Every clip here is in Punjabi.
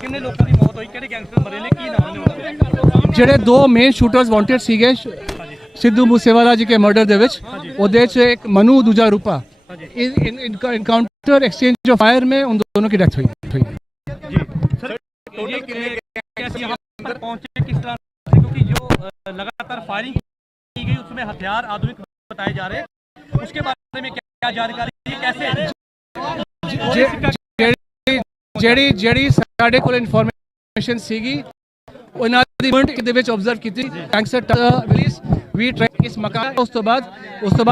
ਕਿੰਨੇ ਲੋਕਾਂ ਦੀ ਮੌਤ ਹੋਈ, ਕਿਹੜੇ ਗੈਂਗਸਟਰ ਮਰੇ ਨੇ, ਕੀ ਨਾਮ ਨੇ ਉਹਨਾਂ ਦੇ? ਜਿਹੜੇ ਦੋ ਮੇਨ ਸ਼ੂਟਰਸ ਵਾਂਟਡ ਸੀਗੇ ਸਿੱਧੂ ਮੂਸੇਵਾਲਾ ਜੀ ਕੇ ਮਰਡਰ ਦੇ ਵਿੱਚ, ਉਹਦੇ ਚ ਇੱਕ ਮਨੂ ਦੂਜਾ ਰੂਪਾ, इनकाउंटर एक्सचेंज ऑफ फायर में उन दोनों की डेथ हुई जी सर। टोटल कितने कैसे यहाँ पर पहुंचे, किस तरह से, क्योंकि जो लगातार फायरिंग की गई उसमें हथियार आधुनिक बताए जा रहे हैं, उसके बारे में क्या जानकारी है, कैसे ਜਿਹੜੀ ਸਾਡੇ ਕੋਲ ਇਨਫੋਰਮੇਸ਼ਨ ਸੀਗੀ ਉਹਨਾਂ ਦੀ ਮਿੰਟ ਦੇ ਵਿੱਚ ਆਬਜ਼ਰਵ ਕੀਤੀ ਗੈਂਗਸਟਰ ਪੁਲਿਸ ਵੀ ਟਰੈਕ ਇਸ ਮਕਾਨ ਉਸ ਤੋਂ ਬਾਅਦ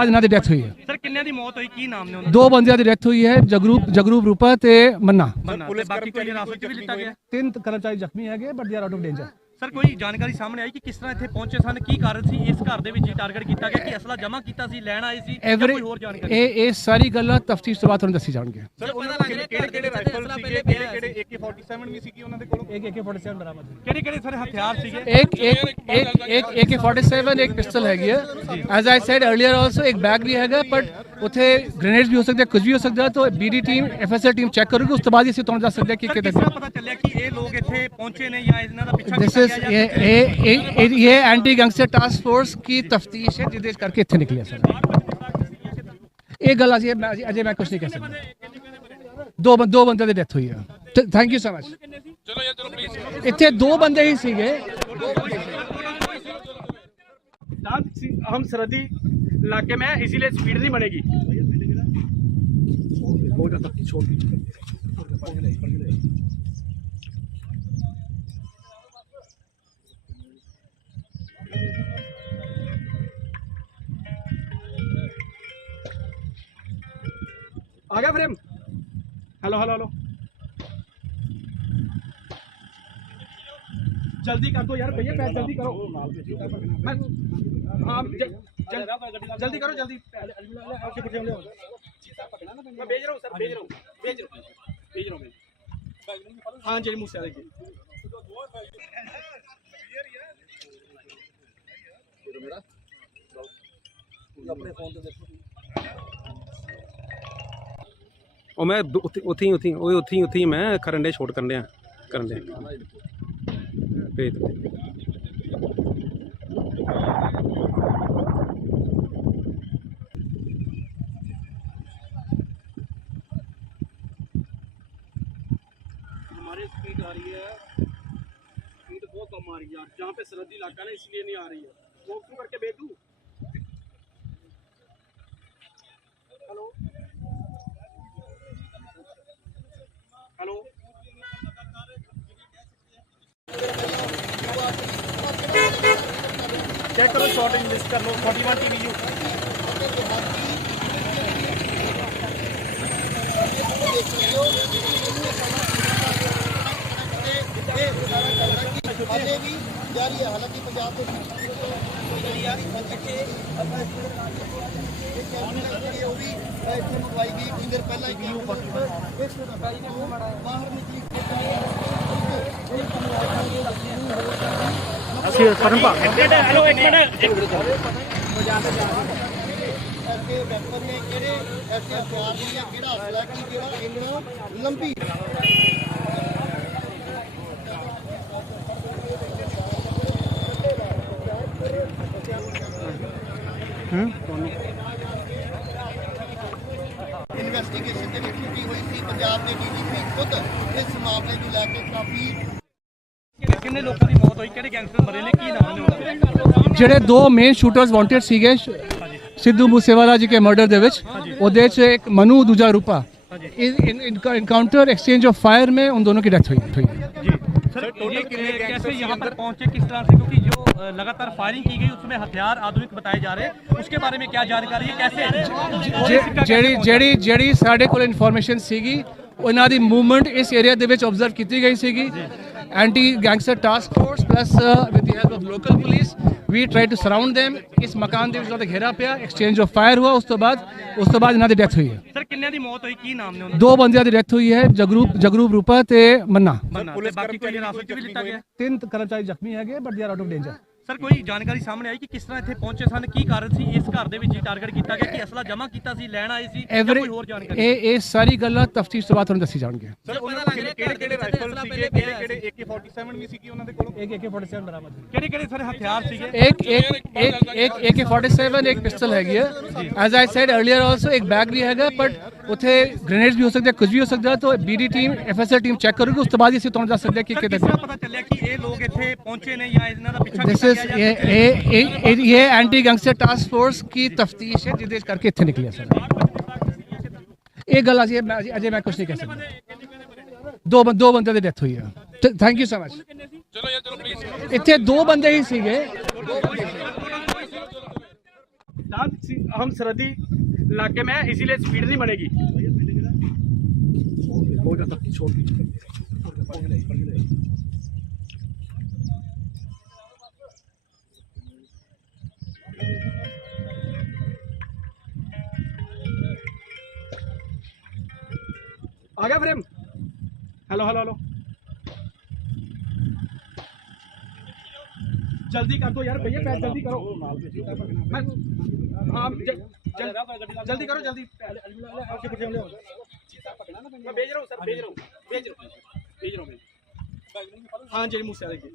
ਇਹਨਾਂ ਦੀ ਡੈਥ ਹੋਈ ਹੈ। ਸਰ ਕਿੰਨਿਆਂ ਦੀ ਮੌਤ ਹੋਈ, ਕੀ ਨਾਮ ਨੇ ਉਹਨਾਂ ਦੇ? ਦੋ ਬੰਦਿਆਂ ਦੀ ਡੈਥ ਹੋਈ ਹੈ, ਜਗਰੂਪ ਰੂਪਾ ਤੇ ਮੰਨਾ। ਪੁਲਿਸ ਬਾਕੀ ਕੋਈ ਹਿਰਾਸਤ ਚ ਵੀ ਲਿੱਤਾ ਗਿਆ? 3 ਕਰਮਚਾਰੀ ਜ਼ਖਮੀ ਹੈਗੇ but they are out of danger. Sir ਕੋਈ ਜਾਣਕਾਰੀ ਸਾਹਮਣੇ ਆਈ ਕਿ ਕਿਸ ਤਰ੍ਹਾਂ ਇੱਥੇ ਪਹੁੰਚੇ ਸਨ, ਕੀ ਕਾਰਨ ਸੀ ਇਸ ਘਰ ਦੇ ਵਿੱਚ ਟਾਰਗੇਟ ਕੀਤਾ ਗਿਆ, ਕਿ ਅਸਲਾ ਜਮ੍ਹਾਂ ਕੀਤਾ ਸੀ, ਲੈਣ ਆਏ ਸੀ, ਜਾਂ ਕੋਈ ਹੋਰ ਜਾਣਕਾਰੀ? ਇਹ ਸਾਰੀ ਗੱਲਾਂ ਤਫਤੀਸ਼ ਤੋਂ ਬਾਅਦ ਤੁਹਾਨੂੰ ਦੱਸੀ ਜਾਣਗੀਆਂ। ਸਰ ਉਹਨਾਂ ਕੋਲ ਕਿਹੜੇ ਰਾਈਫਲ ਸੀਗੇ, ਕਿਹੜੇ AK47 ਵੀ ਸੀਗੀ ਉਹਨਾਂ ਦੇ ਕੋਲ? ਇੱਕ AK47 ਬਰਾਮਦ ਹੈ। ਕਿਹੜੇ ਸਰ ਹਥਿਆਰ ਸੀਗੇ? ਇੱਕ AK47 ਇੱਕ ਪਿਸਟਲ ਹੈਗੀ ਹੈ। ਐਜ਼ ਆਈ ਸੈਡ अर्ਲੀਅਰ ਆਲਸੋ ਇੱਕ ਬੈਗ ਵੀ ਹੈਗਾ, ਬਟ ਉੱਥੇ ਗ੍ਰੇਨੇਡਸ ਵੀ ਹੋ ਸਕਦੇ, ਕੁਝ ਵੀ ਹੋ ਸਕਦਾ, ਤਾਂ BD team FSL team check ਕਰੂਗੀ, ਉਸ ਤੋਂ ਬਾਅਦ ਅਸੀਂ ਤੁਹਾਨੂੰ ਦੱਸ ਸਕਦੇ ਕਿ ਕਿਤੇ ਪਤਾ ਚੱਲਿਆ ਕਿ ਇਹ ਲੋਕ ਇੱਥੇ ਪਹੁੰਚੇ ਨੇ ਜਾਂ ਇਹਨਾਂ ਦਾ ਪਿੱਛਾ ਕੀਤਾ ਗਿਆ? ये एंटी गैंगस्टर टास्क फोर्स की तफ्तीश है जिसे करके इतने निकले सर। एक गल अजय मैं कुछ नहीं कह सकता। दो बंदे की डेथ हुई है। Thank you so much. इतने दो बंदे ही सीगे। हम सरहदी इलाके में, इसीलिए स्पीड नहीं बनेगी। आ गया फ्रेम? हेलो हेलो हेलो, जल्दी कर दो यार भैया, पैर जल्दी करो। मैं हाँ जल्दी करो, जल्दी। मैं भेज रहा हूँ सर, भेज रहा हूँ। हाँ जी मुझसे देखिए अपने फोन तो देखो। ਉਹ ਮੈਂ ਉੱਥੇ ਮੈਂ ਕਰਨ ਦੇ ਛੋਟ ਕਰਨ ਦੇ ਭੇਜ ਦੇ। हमारी स्पीड आ रही है, स्पीड बहुत कम आ रही है यार, जहाँ पे सरहदी इलाका है इसलिए नहीं आ रही है। वो क्यों करके भेजूं? हेलो हेलो, चेक करो, शॉर्टिंग लिस्ट कर लो, 41 TVU। हाले भी जारी है, हालांकि पंजाब मंगवाई गई कुछ देर पहला बाहर निकली। ऐसे वेपन ने किहड़े, ऐसे हथियार ने किहड़ा हौसला की किहड़ा इंगणों लंबी ਇਨਵੈਸਟੀਗੇਸ਼ਨ ਦੇ ਵਿੱਚ ਕੀ ਹੋਈ ਸੀ। ਪੰਜਾਬ ਦੇ DGP ਖੁਦ ਇਸ ਮਾਮਲੇ ਨੂੰ ਲੈ ਕੇ ਕਾਫੀ ਕਿੰਨੇ ਲੋਕਾਂ ਦੀ ਮੌਤ ਹੋਈ, ਕਿਹੜੇ ਗੈਂਗਸਟਰ ਮਰੇ ਨੇ, ਕੀ ਨਾਮ ਨੇ ਉਹਨਾਂ ਦੇ? ਜਿਹੜੇ ਦੋ ਮੇਨ ਸ਼ੂਟਰਸ ਵਾਂਟਡ ਸੀਗੇ ਸਿੱਧੂ ਮੂਸੇਵਾਲਾ ਜੀ ਕੇ ਮਰਡਰ ਦੇ ਵਿੱਚ, ਉਹਦੇ ਚ ਇੱਕ ਮਨੂ ਦੂਜਾ ਰੂਪਾ, इनकाउंटर एक्सचेंज ऑफ फायर में उन दोनों की डेथ हुई जी सर। टोटल कैसे यहाँ पर पहुंचे, किस तरह से, क्योंकि जो लगातार फायरिंग की गई उसमें हथियार आधुनिक बताए जा रहे हैं, उसके बारे में क्या जानकारी है, कैसे? ਜਿਹੜੀ ਸਾਡੇ ਕੋਲ ਇਨਫੋਰਮੇਸ਼ਨ ਸੀਗੀ ਉਹਨਾਂ ਦੀ ਮੂਵਮੈਂਟ ਇਸ ਏਰੀਆ ਦੇ ਵਿੱਚ ਆਬਜ਼ਰਵ ਕੀਤੀ ਗਈ ਸੀਗੀ। Anti gangster task force plus with the help of local police we try to surround them. इस मकान ਦੇ ਵਿੱਚ ਉਹਦਾ ਘੇਰਾ ਪਿਆ, ਐਕਸਚੇਂਜ ਆਫ ਫਾਇਰ ਹੁਆ, ਉਸ ਤੋਂ ਬਾਅਦ ਇਹਨਾਂ ਦੀ ਡੈਥ ਹੋਈ ਹੈ। ਸਰ ਕਿੰਨਿਆਂ ਦੀ ਮੌਤ ਹੋਈ, ਕੀ ਨਾਮ ਨੇ ਉਹਨਾਂ ਦੇ? ਦੋ ਬੰਦਿਆਂ ਦੀ ਡੈਥ ਹੋਈ ਹੈ, ਜਗਰੂਪ ਰੂਪਾ ਤੇ ਮੰਨਾ। ਪੁਲਿਸ ਬਾਕੀ ਕੋਈ ਹਿਰਾਸਤ ਚ ਵੀ ਲਿੱਤਾ ਗਿਆ? 3 ਕਰਮਚਾਰੀ ਜ਼ਖਮੀ ਹੈਗੇ but they are out of danger. Sir ਕੋਈ ਜਾਣਕਾਰੀ ਸਾਹਮਣੇ ਆਈ ਕਿ ਕਿਸ ਤਰ੍ਹਾਂ ਇੱਥੇ ਪਹੁੰਚੇ ਸਨ, ਕੀ ਕਾਰਨ ਸੀ ਇਸ ਘਰ ਦੇ ਵਿੱਚ ਟਾਰਗੇਟ ਕੀਤਾ ਗਿਆ, ਕਿ ਅਸਲਾ ਜਮ੍ਹਾਂ ਕੀਤਾ ਸੀ, ਲੈਣ ਆਏ ਸੀ, ਜਾਂ ਕੋਈ ਹੋਰ ਜਾਣਕਾਰੀ? ਇਹ ਸਾਰੀ ਗੱਲਾਂ ਤਫਤੀਸ਼ ਤੋਂ ਬਾਅਦ ਤੁਹਾਨੂੰ ਦੱਸੀ ਜਾਣਗੀਆਂ। ਸਰ ਉਹਨਾਂ ਕੋਲ ਕਿਹੜੇ ਰਾਈਫਲ ਸੀਗੇ, भी सी ਉਹਨਾਂ ਦੇ ਕੋਲ एक AK-47 बरामद ਕਿਹੜੇ ਕਿਹੜੇ ਸਾਰੇ ਹਥਿਆਰ ਸੀਗੇ एक AK-47 एक पिस्टल हैगी है as I said earlier also एक बैग भी हैगा बट ਉੱਥੇ ग्रेनेड्स भी हो सकते हैं कुछ भी हो सकता है तो BD team FSL team check करेगी उस ਤੋਂ ਬਾਅਦ ਅਸੀਂ ਤੁਹਾਨੂੰ ਦੱਸ ਸਕਦੇ ਹਾਂ ਕਿ ਕਿਤੇ ਕਿਸ ਤਰ੍ਹਾਂ ਪਤਾ ਚੱਲਿਆ ਕਿ ਇਹ ਲੋਕ ਇੱਥੇ ਪਹੁੰਚੇ ਨੇ ਜਾਂ ਇਹਨਾਂ ਦਾ ਪਿੱਛਾ दिस इज ये एंटी गैंगस्टर टास्क फोर्स की तफ्तीश है जिसके करके इतने निकले सर एक गल अजय मैं कुछ नहीं कह सकता दो बंदे की डेथ हुई है थैंक यू सो मच इतने दो बंदे ही सीगे हम सरहदी इलाके में इसीलिए स्पीड नहीं बनेगी आ गया फ्रेम हेलो हेलो हेलो जल्दी कर दो यार भैया पैर जल्दी करो मैं हाँ जल्दी करो जल्दी मैं भेज रहा हूँ सर भेज रहा हूँ हाँ जी मुझसे देखिए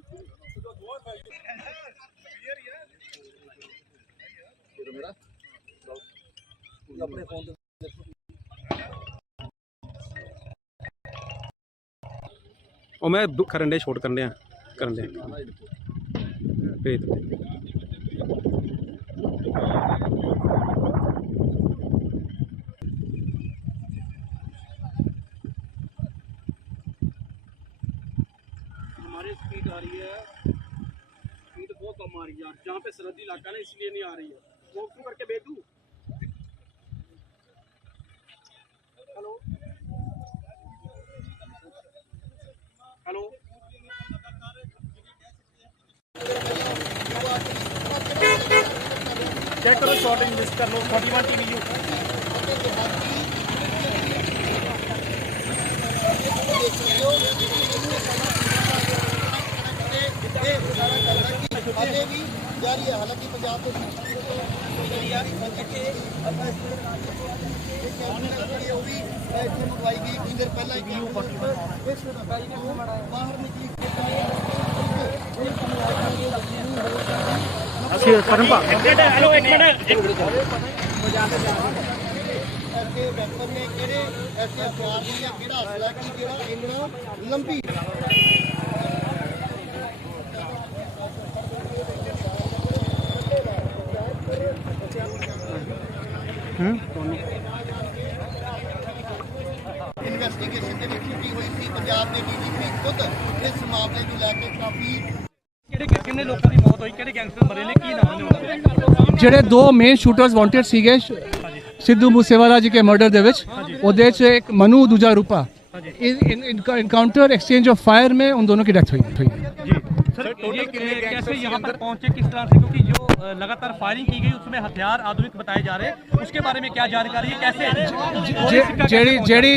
ਉਹ ਮੈਂ ਕਰਨ ਦੇ ਸ਼ੂਟ ਕਰਨ ਡਿਆ ਕਰਨ ਦੇ ਭੇਜ ਦਿਓ। हमारी स्पीड आ रही है स्पीड बहुत कम आ रही है जहाँ पे सरहदी इलाका है इसलिए नहीं आ रही है वो क्यों करके भेज दूँ हेलो हेलो चेक करो शॉर्टिंग लिस्ट कर लो 41 TVU ਹਾਲੇ ਵੀ ਜਾਰੀ ਹੈ ਹਾਲਾਂਕਿ ਪੰਜਾਬ ਤੋਂ ਉਹ ਵੀ ਇੱਥੇ ਮੰਗਵਾਈ ਗਈ ਕੁਝ ਦੇਰ ਪਹਿਲਾਂ ਹੀ ਬਾਹਰ ਨਿਕਲੀ ਅਸੀਂ ਫਰਮ ਪਾ ਹੈਲੋ ਇੱਕ ਮਿੰਟ ਐਸੇ ਵੈਪਨ ਨੇ ਕਿਹੜੇ ਐਸੇ ਹਥਿਆਰ ਨੇ ਜਾਂ ਕਿਹੜਾ ਅਸਲਾ ਕਿ ਜਿਹੜਾ ਇੰਨਾ ਲੰਬੀ ਇਨਵੈਸਟੀਗੇਸ਼ਨ ਦੇ ਵਿੱਚ ਛੁੱਟੀ ਹੋਈ ਸੀ ਪੰਜਾਬ ਦੇ ਡੀਜੀਪੀ ਖੁਦ ਇਸ ਮਾਮਲੇ ਨੂੰ ਲੈ ਕੇ ਕਾਫੀ ਕਿੰਨੇ ਲੋਕਾਂ ਦੀ ਮੌਤ ਹੋਈ ਕਿਹੜੇ ਗੈਂਗਸਟਰ ਮਰੇ ਨੇ ਕੀ ਨਾਮ ਨੇ ਉਹਨਾਂ ਦੇ ਜਿਹੜੇ ਦੋ ਮੇਨ ਸ਼ੂਟਰਸ ਵਾਂਟਡ ਸੀਗੇ ਸਿੱਧੂ ਮੂਸੇਵਾਲਾ ਜੀ ਕੇ ਮਰਡਰ ਦੇ ਵਿੱਚ ਉਹਦੇ ਚ ਇੱਕ ਮਨੂ ਦੂਜਾ ਰੂਪਾ इनकाउंटर एक्सचेंज ऑफ फायर में उन दोनों की डेथ हुई जी सर ये कैसे यहाँ पर पहुँचे किस तरह से क्योंकि जो लगातार फायरिंग की गई उसमें हथियार आधुनिक बताए जा रहे हैं उसके बारे में क्या जानकारी है कैसे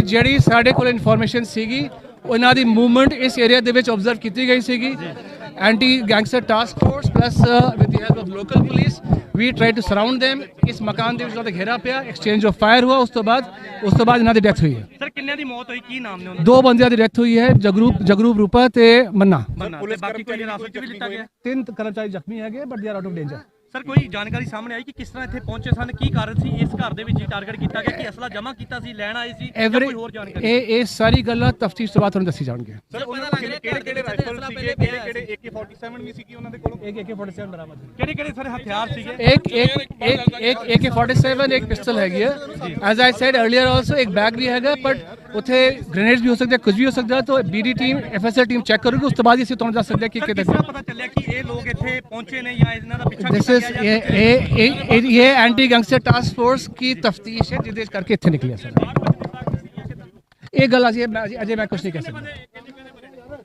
ਜਿਹੜੀ ਸਾਡੇ ਕੋਲ ਇਨਫੋਰਮੇਸ਼ਨ ਸੀਗੀ ਉਹਨਾਂ ਦੀ ਮੂਵਮੈਂਟ ਇਸ ਏਰੀਆ ਦੇ ਵਿੱਚ ਆਬਜ਼ਰਵ ਕੀਤੀ ਗਈ ਸੀਗੀ anti gangster task force plus with the help of local police we try to surround them इस मकान ਦੇ ਵਿੱਚ ਉਹਦਾ ਘੇਰਾ ਪਿਆ ਐਕਸਚੇਂਜ ਆਫ ਫਾਇਰ हुआ ਉਸ ਤੋਂ ਬਾਅਦ ਇਹਨਾਂ ਦੀ ਡੈਥ ਹੋਈ ਹੈ ਸਰ ਕਿੰਨਿਆਂ ਦੀ ਮੌਤ ਹੋਈ ਕੀ ਨਾਮ ਨੇ ਉਹਨਾਂ ਦੋ ਬੰਦਿਆਂ ਦੀ ਡੈਥ ਹੋਈ ਹੈ ਜਗਰੂਪ ਰੂਪਾ ਤੇ ਮੰਨਾ ਪੁਲਿਸ ਬਾਕੀ ਕੋਈ ਹਿਰਾਸਤ ਚ ਵੀ ਲਿੱਤਾ ਗਿਆ ਤਿੰਨ ਕਰਮਚਾਰੀ ਜ਼ਖਮੀ ਹੈਗੇ but they are out of danger sir ਕੋਈ ਜਾਣਕਾਰੀ ਸਾਹਮਣੇ ਆਈ ਕਿ ਕਿਸ ਤਰ੍ਹਾਂ ਇੱਥੇ ਪਹੁੰਚੇ ਸਨ ਕੀ ਕਾਰਨ ਸੀ ਇਸ ਘਰ ਦੇ ਵਿੱਚ ਹੀ ਟਾਰਗੇਟ ਕੀਤਾ ਗਿਆ ਕਿ ਅਸਲਾ ਜਮ੍ਹਾਂ ਕੀਤਾ ਸੀ ਲੈਣ ਆਏ ਸੀ ਜਾਂ ਕੋਈ ਹੋਰ ਜਾਣਕਾਰੀ ਇਹ ਸਾਰੀ ਗੱਲਾਂ ਤਫਤੀਸ਼ ਤੋਂ ਬਾਅਦ ਤੁਹਾਨੂੰ ਦੱਸੀ ਜਾਣਗੇ ਸਰ ਉਹਨਾਂ ਕੋਲ ਕਿਹੜੇ ਰਾਈਫਲ ਸੀਗੇ ਕਿਹੜੇ AK-47 ਵੀ ਸੀਗੀ ਉਹਨਾਂ ਦੇ ਕੋਲ एक AK-47 बरामद ਕਿਹੜੇ ਸਾਰੇ ਹਥਿਆਰ ਸੀਗੇ एक AK-47 एक पिस्टल हैगी है as I said earlier also एक बैग भी हैगा बट ਉੱਥੇ ग्रेनेड्स भी हो सकते हैं कुछ भी हो सकता है तो BD team FSL team check करेगी उस ਤੋਂ ਬਾਅਦ ਅਸੀਂ ਤੁਹਾਨੂੰ ਦੱਸ ਸਕਦੇ ਹਾਂ ਕਿ ਕਿਤੇ ਕਿਸ ਤਰ੍ਹਾਂ ਪਤਾ ਚੱਲਿਆ ਕਿ ਇਹ ਲੋਕ ਇੱਥੇ ਪਹੁੰਚੇ ਨੇ ਜਾਂ ਇਹਨਾਂ ਦਾ ਪਿੱਛਾ दिस इज ये एंटी गैंगस्टर टास्क फोर्स की तफ्तीश है जिसके करके इतने निकले सर एक गल अजय मैं कुछ नहीं कह सकता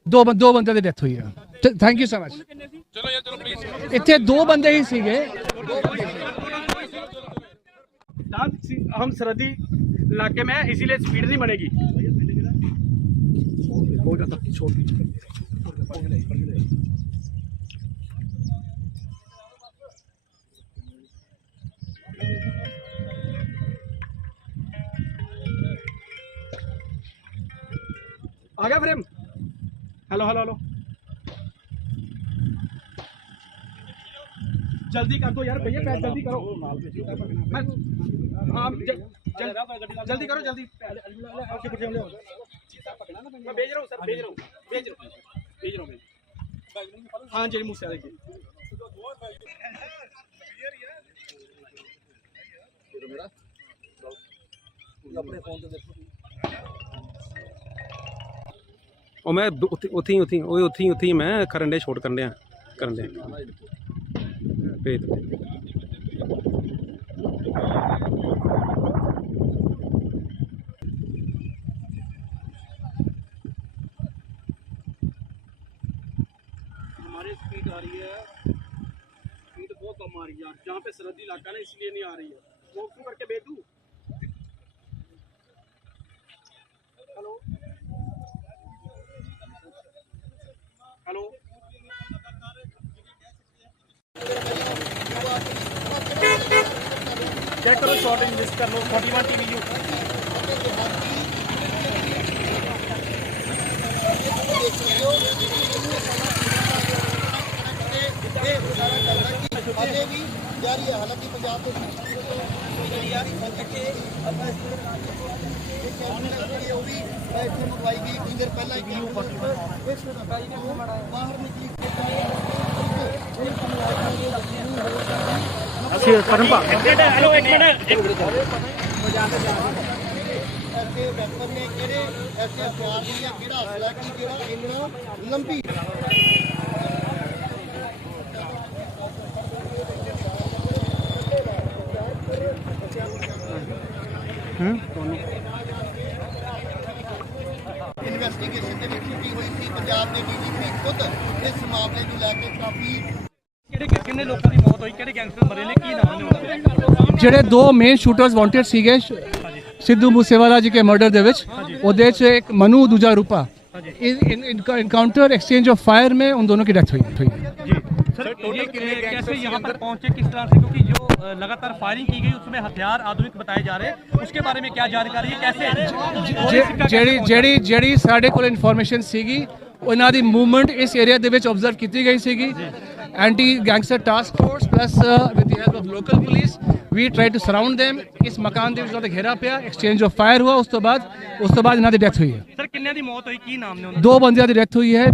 दो बंदे की डेथ हुई है थैंक यू सो मच इतने दो बंदे ही सीगे हम सरहदी इलाके में इसीलिए स्पीड नहीं बनेगी आ गया फ्रेम हेलो हेलो हेलो जल्दी कर दो यार भैया, पैर जल्दी करो। मैं हाँ जल्दी करो जल्दी। मैं भेज रहा हूँ सर, भेज रहा हूँ मैं। हाँ जी मुझसे देखिए। ਉਹ ਮੈਂ ਉੱਥੇ ਹੀ ਮੈਂ ਕਰਨ ਦੇ ਸ਼ੂਟ ਕਰਨ ਡਿਆ ਭੇਜ ਦਿੱਤੇ। हमारे स्पीड आ रही है, स्पीड बहुत कम आ रही है यार, जहाँ पे सरहदी इलाका ना इसलिए नहीं आ रही है। वो क्यों करके भेज दूँ? हेलो हेलो चेक करो, शॉर्ट लिस्ट कर लो 41 TVU। अजे भी जारी है, हालांकि पंजाब के मंगवाई गई कुछ देर पहले बाहर निकली। ऐसे वेपन ने किहड़े ऐसे हथियार ने या किहड़ा हसला की जिहड़ा इन्ना लंबी ਇਨਵੈਸਟੀਗੇਸ਼ਨ ਦੇ ਵਿੱਚ ਛੁੱਟੀ ਹੋਈ ਸੀ। ਪੰਜਾਬ ਦੇ ਡੀਜੀਪੀ ਖੁਦ ਇਸ ਮਾਮਲੇ ਨੂੰ ਲੈ ਕੇ ਕਾਫੀ ਕਿੰਨੇ ਲੋਕਾਂ ਦੀ ਮੌਤ ਹੋਈ, ਕਿਹੜੇ ਗੈਂਗਸਟਰ ਮਰੇ ਨੇ, ਕੀ ਨਾਮ ਨੇ ਉਹਨਾਂ ਦੇ? ਜਿਹੜੇ ਦੋ ਮੇਨ ਸ਼ੂਟਰਸ ਵਾਂਟਡ ਸੀਗੇ ਸਿੱਧੂ ਮੂਸੇਵਾਲਾ ਜੀ ਕੇ ਮਰਡਰ ਦੇ ਵਿੱਚ, ਉਹਦੇ ਚ ਇੱਕ ਮਨੂ ਦੂਜਾ ਰੂਪਾ, इनकाउंटर एक्सचेंज ऑफ फायर में उन दोनों की डेथ हुई जी सर, ये कैसे यहाँ पर पहुंचे, किस तरह से, क्योंकि जो लगातार फायरिंग की गई उसमें हथियार आधुनिक बताए जा रहे हैं, उसके बारे में क्या जानकारी है, कैसे ਜਿਹੜੀ ਸਾਡੇ ਕੋਲ ਇਨਫੋਰਮੇਸ਼ਨ ਸੀਗੀ, ਉਹਨਾਂ ਦੀ ਮੂਵਮੈਂਟ ਇਸ ਏਰੀਆ ਦੇ ਵਿੱਚ ਆਬਜ਼ਰਵ ਕੀਤੀ ਗਈ ਸੀਗੀ। Anti gangster task force plus with the help of local police we try to surround them। ਇਸ ਮਕਾਨ ਦੇ ਵਿੱਚ ਉਹਨਾਂ ਦਾ ਘੇਰਾ ਪਿਆ, ਐਕਸਚੇਂਜ ਆਫ ਫਾਇਰ ਹੁਆ, ਉਸ ਤੋਂ ਬਾਅਦ ਇਹਨਾਂ ਦੀ ਡੈਥ ਹੋਈ ਹੈ। ਸਰ ਕਿੰਨਿਆਂ ਦੀ ਮੌਤ ਹੋਈ, ਕੀ ਨਾਮ ਨੇ ਉਹਨਾਂ ਦੋ ਬੰਦਿਆਂ ਦੀ ਡੈਥ ਹੋਈ ਹੈ,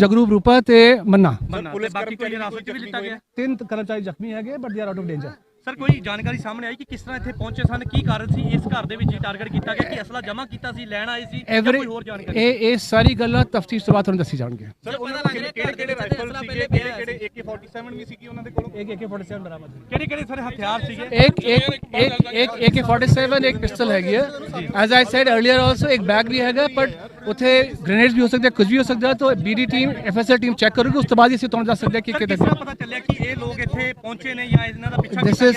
ਜਗਰੂਪ ਰੂਪਾ ਤੇ ਮੰਨਾ। ਪੁਲਿਸ ਬਾਕੀ ਕੋਈ ਹਿਰਾਸਤ 'ਚ ਵੀ ਲਿੱਤਾ ਗਿਆ? 3 ਕਰਮਚਾਰੀ ਜ਼ਖਮੀ ਹੈਗੇ but they are out of danger. Sir ਕੋਈ ਜਾਣਕਾਰੀ ਸਾਹਮਣੇ ਆਈ ਕਿ ਕਿਸ ਤਰ੍ਹਾਂ ਇੱਥੇ ਪਹੁੰਚੇ ਸਨ, ਕੀ ਕਾਰਨ ਸੀ, ਇਸ ਘਰ ਦੇ ਵਿੱਚ ਹੀ ਟਾਰਗੇਟ ਕੀਤਾ ਗਿਆ ਕਿ ਅਸਲਾ ਜਮ੍ਹਾਂ ਕੀਤਾ ਸੀ, ਲੈਣ ਆਏ ਸੀ, ਜਾਂ ਕੋਈ ਹੋਰ ਜਾਣਕਾਰੀ? ਇਹ ਸਾਰੀ ਗੱਲਾਂ ਤਫਤੀਸ਼ ਤੋਂ ਬਾਅਦ ਤੁਹਾਨੂੰ ਦੱਸੀ ਜਾਣਗੀਆਂ। ਸਰ ਉਹਨਾਂ ਕੋਲ ਕਿਹੜੇ ਰਾਈਫਲ ਸੀਗੇ, ਕਿਹੜੇ AK-47 ਵੀ ਸੀਗੀ ਉਹਨਾਂ ਦੇ ਕੋਲ? एक AK-47 बरामद है। ਕਿਹੜੇ ਸਰ ਹਥਿਆਰ ਸੀਗੇ? एक AK-47 एक पिस्टल हैगी है। As I said earlier also एक बैग भी हैगा, बट उथे ग्रेनेड्स भी हो सकते हैं, कुछ भी हो सकता है। तो BD team FSL team check करेगी, ਉਸ ਤੋਂ ਬਾਅਦ ਅਸੀਂ ਤੁਹਾਨੂੰ ਦੱਸ ਸਕਦੇ ਹਾਂ ਕਿ ਕਿਤੇ ਪਤਾ ਚੱਲਿਆ ਕਿ ਇਹ ਲੋਕ ਇੱਥੇ ਪਹੁੰਚੇ ਨੇ ਜਾਂ ਇਹਨਾਂ ਦਾ ਪਿੱਛਾ दिस इज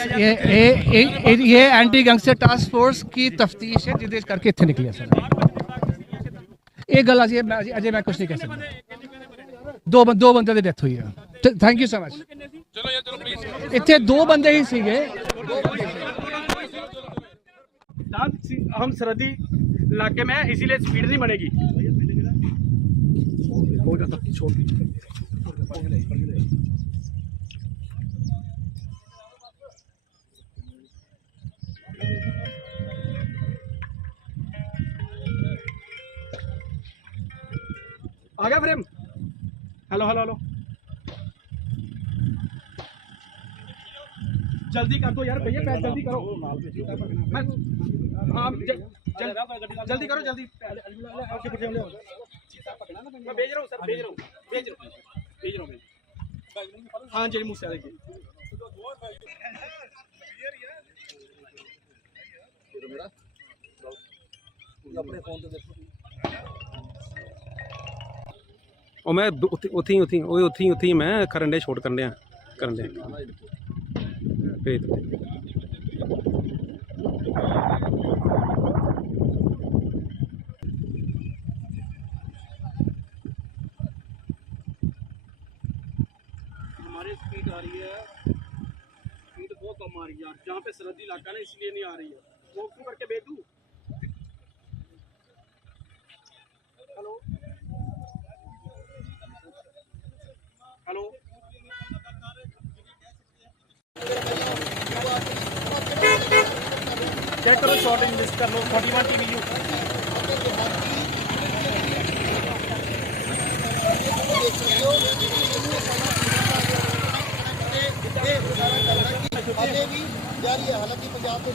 ये एंटी गैंगस्टर टास्क फोर्स की तफ्तीश है जिसके करके इतने निकले सर। ये गल अजय मैं कुछ नहीं कह सकता। दो बंदे की डेथ हुई है। Thank you so much. इतने दो बंदे ही सीगे। हम सरहदी इलाके में, इसीलिए स्पीड नहीं बनेगी। आ गया फ्रेम? हेलो हेलो हेलो, जल्दी कर दो यार भैया, पैर जल्दी करो। मैं हाँ जल्दी करो जल्दी। मैं भेज रहा हूँ सर, भेज रहा हूँ मैं। हाँ जी मुझसे देखिए। अपने फोन से देखो। ਉਹ ਮੈਂ ਉੱਥੇ ਹੀ ਮੈਂ ਕਰਨ ਦੇ ਸ਼ੂਟ ਕਰਨ ਡਿਆ ਭੇਜ ਦਿੱਤੇ। हमारी स्पीड आ रही है, स्पीड बहुत कम आ रही है यार, जहाँ पे सरहदी इलाका ना इसलिए नहीं आ रही है। वो क्यों करके भेज दूँ? हेलो हेलो चेक करो शॉर्ट इन्वेस्ट कर लो 41 TVU अजे भी जारी है हालांकि पंजाब के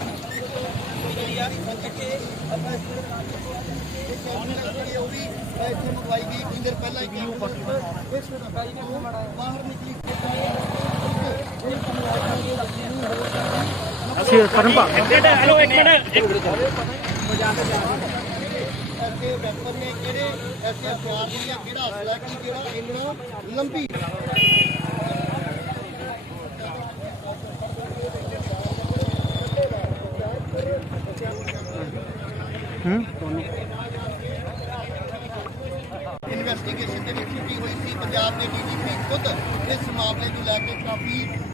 मंगवाई गई कुछ देर पहला बाहर निकली हेलो एक मिनट ऐसे वैपन ने किहड़े ऐसे हथियार ने या किहड़ा असला की जिहड़ा इन्ना लंबी ਇਨਵੈਸਟੀਗੇਸ਼ਨ ਦੇ ਵਿੱਚ ਛੁੱਟੀ ਹੋਈ ਸੀ ਪੰਜਾਬ ਦੇ ਡੀਜੀਪੀ ਖੁਦ ਇਸ ਮਾਮਲੇ ਨੂੰ ਲੈ ਕੇ ਕਾਫੀ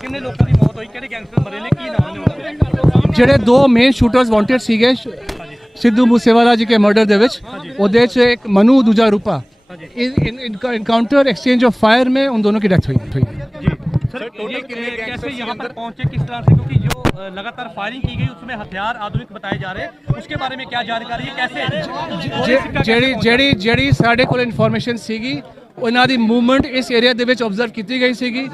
ਕਿੰਨੇ ਲੋਕਾਂ ਦੀ ਮੌਤ ਹੋਈ ਕਿਹੜੇ ਗੈਂਗਸਟਰ ਮਰੇ ਨੇ ਕੀ ਨਾਮ ਨੇ ਉਹਨਾਂ ਦੇ ਜਿਹੜੇ ਦੋ ਮੇਨ ਸ਼ੂਟਰਸ ਵਾਂਟਡ ਸੀਗੇ ਸਿੱਧੂ ਮੂਸੇਵਾਲਾ ਜੀ ਕੇ ਮਰਡਰ ਦੇ ਵਿੱਚ ਉਹਦੇ ਚ ਇੱਕ ਮਨੂ ਦੂਜਾ ਰੂਪਾ इनकाउंटर एक्सचेंज ऑफ फायर में उन दोनों की डेथ हुई जी सर ये कैसे यहाँ पर पहुंचे किस तरह से क्योंकि जो लगातार फायरिंग की गई उसमें हथियार आधुनिक बताए जा रहे हैं उसके बारे में क्या जानकारी है कैसे ਜਿਹੜੀ ਸਾਡੇ ਕੋਲ ਇਨਫੋਰਮੇਸ਼ਨ ਸੀਗੀ ਉਹਨਾਂ ਦੀ ਮੂਵਮੈਂਟ ਇਸ ਏਰੀਆ ਦੇ ਵਿੱਚ ਆਬਜ਼ਰਵ ਕੀਤੀ ਗਈ ਸੀਗੀ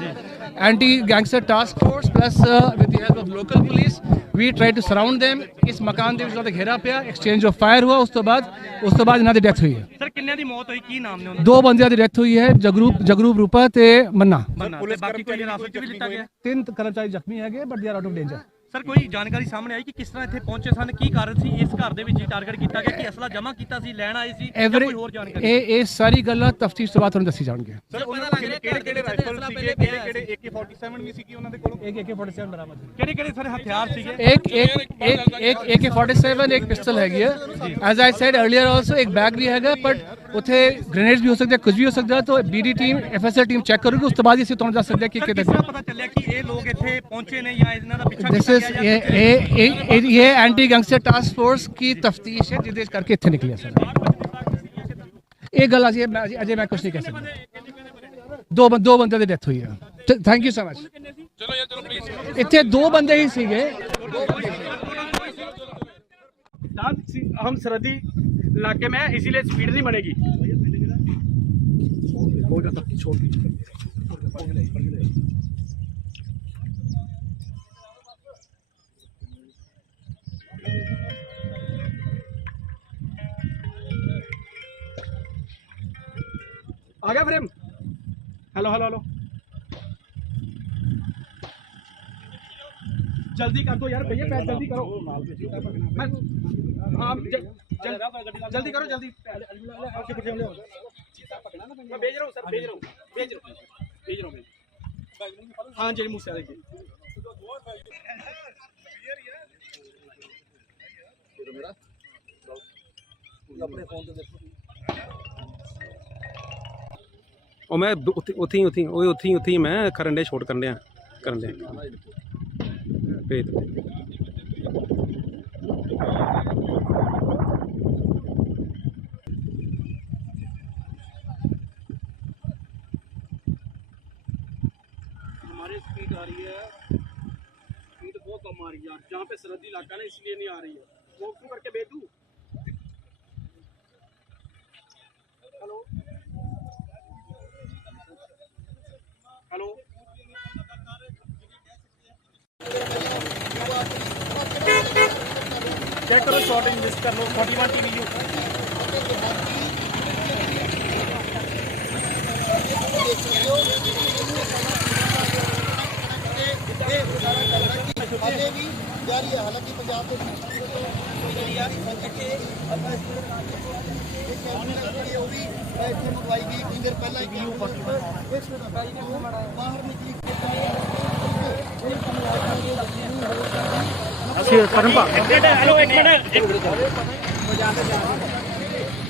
anti gangster task force plus with the help of local police we try to surround them इस मकान ਦੇ ਵਿੱਚ ਉਹਨਾਂ ਦਾ ਘੇਰਾ ਪਿਆ ਐਕਸਚੇਂਜ ਆਫ ਫਾਇਰ हुआ ਉਸ ਤੋਂ ਬਾਅਦ ਇਹਨਾਂ ਦੀ ਡੈਥ ਹੋਈ ਹੈ ਸਰ ਕਿੰਨਿਆਂ ਦੀ ਮੌਤ ਹੋਈ ਕੀ ਨਾਮ ਨੇ ਉਹਨਾਂ ਦੋ ਬੰਦਿਆਂ ਦੀ ਡੈਥ ਹੋਈ ਹੈ ਜਗਰੂਪ ਰੂਪਾ ਤੇ ਮੰਨਾ ਪੁਲਿਸ ਬਾਕੀ ਕੋਈ ਹਿਰਾਸਤ ਚ ਵੀ ਲਿੱਤਾ ਗਿਆ ਤਿੰਨ ਕਰਮਚਾਰੀ ਜ਼ਖਮੀ ਹੈਗੇ but they are out of danger sir ਕੋਈ ਜਾਣਕਾਰੀ ਸਾਹਮਣੇ ਆਈ ਕਿ ਕਿਸ ਤਰ੍ਹਾਂ ਇੱਥੇ ਪਹੁੰਚੇ ਸਨ ਕੀ ਕਾਰਨ ਸੀ ਇਸ ਘਰ ਦੇ ਵਿੱਚ ਟਾਰਗੇਟ ਕੀਤਾ ਗਿਆ ਕਿ ਅਸਲਾ ਜਮ੍ਹਾਂ ਕੀਤਾ ਸੀ ਲੈਣ ਆਏ ਸੀ ਜਾਂ ਕੋਈ ਹੋਰ ਜਾਣਕਾਰੀ ਇਹ ਸਾਰੀ ਗੱਲਾਂ ਤਫਤੀਸ਼ ਤੋਂ ਬਾਅਦ ਤੁਹਾਨੂੰ ਦੱਸੀ ਜਾਣਗੀਆਂ ਸਰ ਉਹਨਾਂ ਕੋਲ ਕਿਹੜੇ ਰਾਈਫਲ ਸੀਗੇ ਕਿਹੜੇ AK47 ਵੀ ਸੀਗੀ ਉਹਨਾਂ ਦੇ ਕੋਲ एक AK-47 बरामद ਕਿਹੜੇ ਸਰ ਹਥਿਆਰ ਸੀਗੇ एक AK-47 एक पिस्टल हैगी है as I said earlier also एक बैग भी हैगा बट ਉੱਥੇ ਗ੍ਰੇਨੇਡਸ ਵੀ ਹੋ ਸਕਦੇ ਕੁਝ ਵੀ ਹੋ ਸਕਦਾ ਤਾਂ BD team FSL team check ਕਰੂਗੀ ਉਸ ਤੋਂ ਬਾਅਦ ਅਸੀਂ ਤੁਹਾਨੂੰ ਦੱਸ ਸਕਦੇ ਕਿ ਕਿਤੇ ਪਤਾ ਚੱਲਿਆ ਕਿ ਇਹ ਲੋਕ ਇੱਥੇ ਪਹੁੰਚੇ ਨੇ ਜਾਂ ਇਹਨਾਂ ਦਾ ਪਿੱਛਾ दिस इज ये एंटी गैंगस्टर टास्क फोर्स की तफ्तीश है जिसके करके इतने निकले सर एक गल अजय मैं कुछ नहीं कह सकता दो बंदे की डेथ हुई है थैंक यू सो मच इतने दो बंदे ही सीगे हम सरहदी इलाके में इसीलिए स्पीड नहीं बनेगी आ गया फ्रेम हेलो हेलो हेलो जल्दी कर दो यार भैया पैर जल्दी करो मैं हाँ जल्दी करो जल्दी मैं भेज रहा हूँ सर भेज रहा हूँ हाँ जी मुझसे देखिए अपने फोन तो देखो ਉਹ ਮੈਂ ਉੱਥੇ ਹੀ ਮੈਂ ਕਰਨ ਦੇ ਸ਼ੂਟ ਕਰਨ ਡਿਆ ਭੇਜ ਦਿਓ। हमारे स्पीड आ रही है स्पीड बहुत कम आ रही है यार जहाँ पे सरहदी इलाका है इसलिए नहीं आ रही है वो क्यों करके भेज दूँ हेलो हेलो चेक करो शॉर्ट इन्वेस्ट कर लो 41 TVU अजे भी जारी है हालांकि पंजाब के मंगवाई गई कुछ देर पहला बाहर निकली हेलो एक मिनट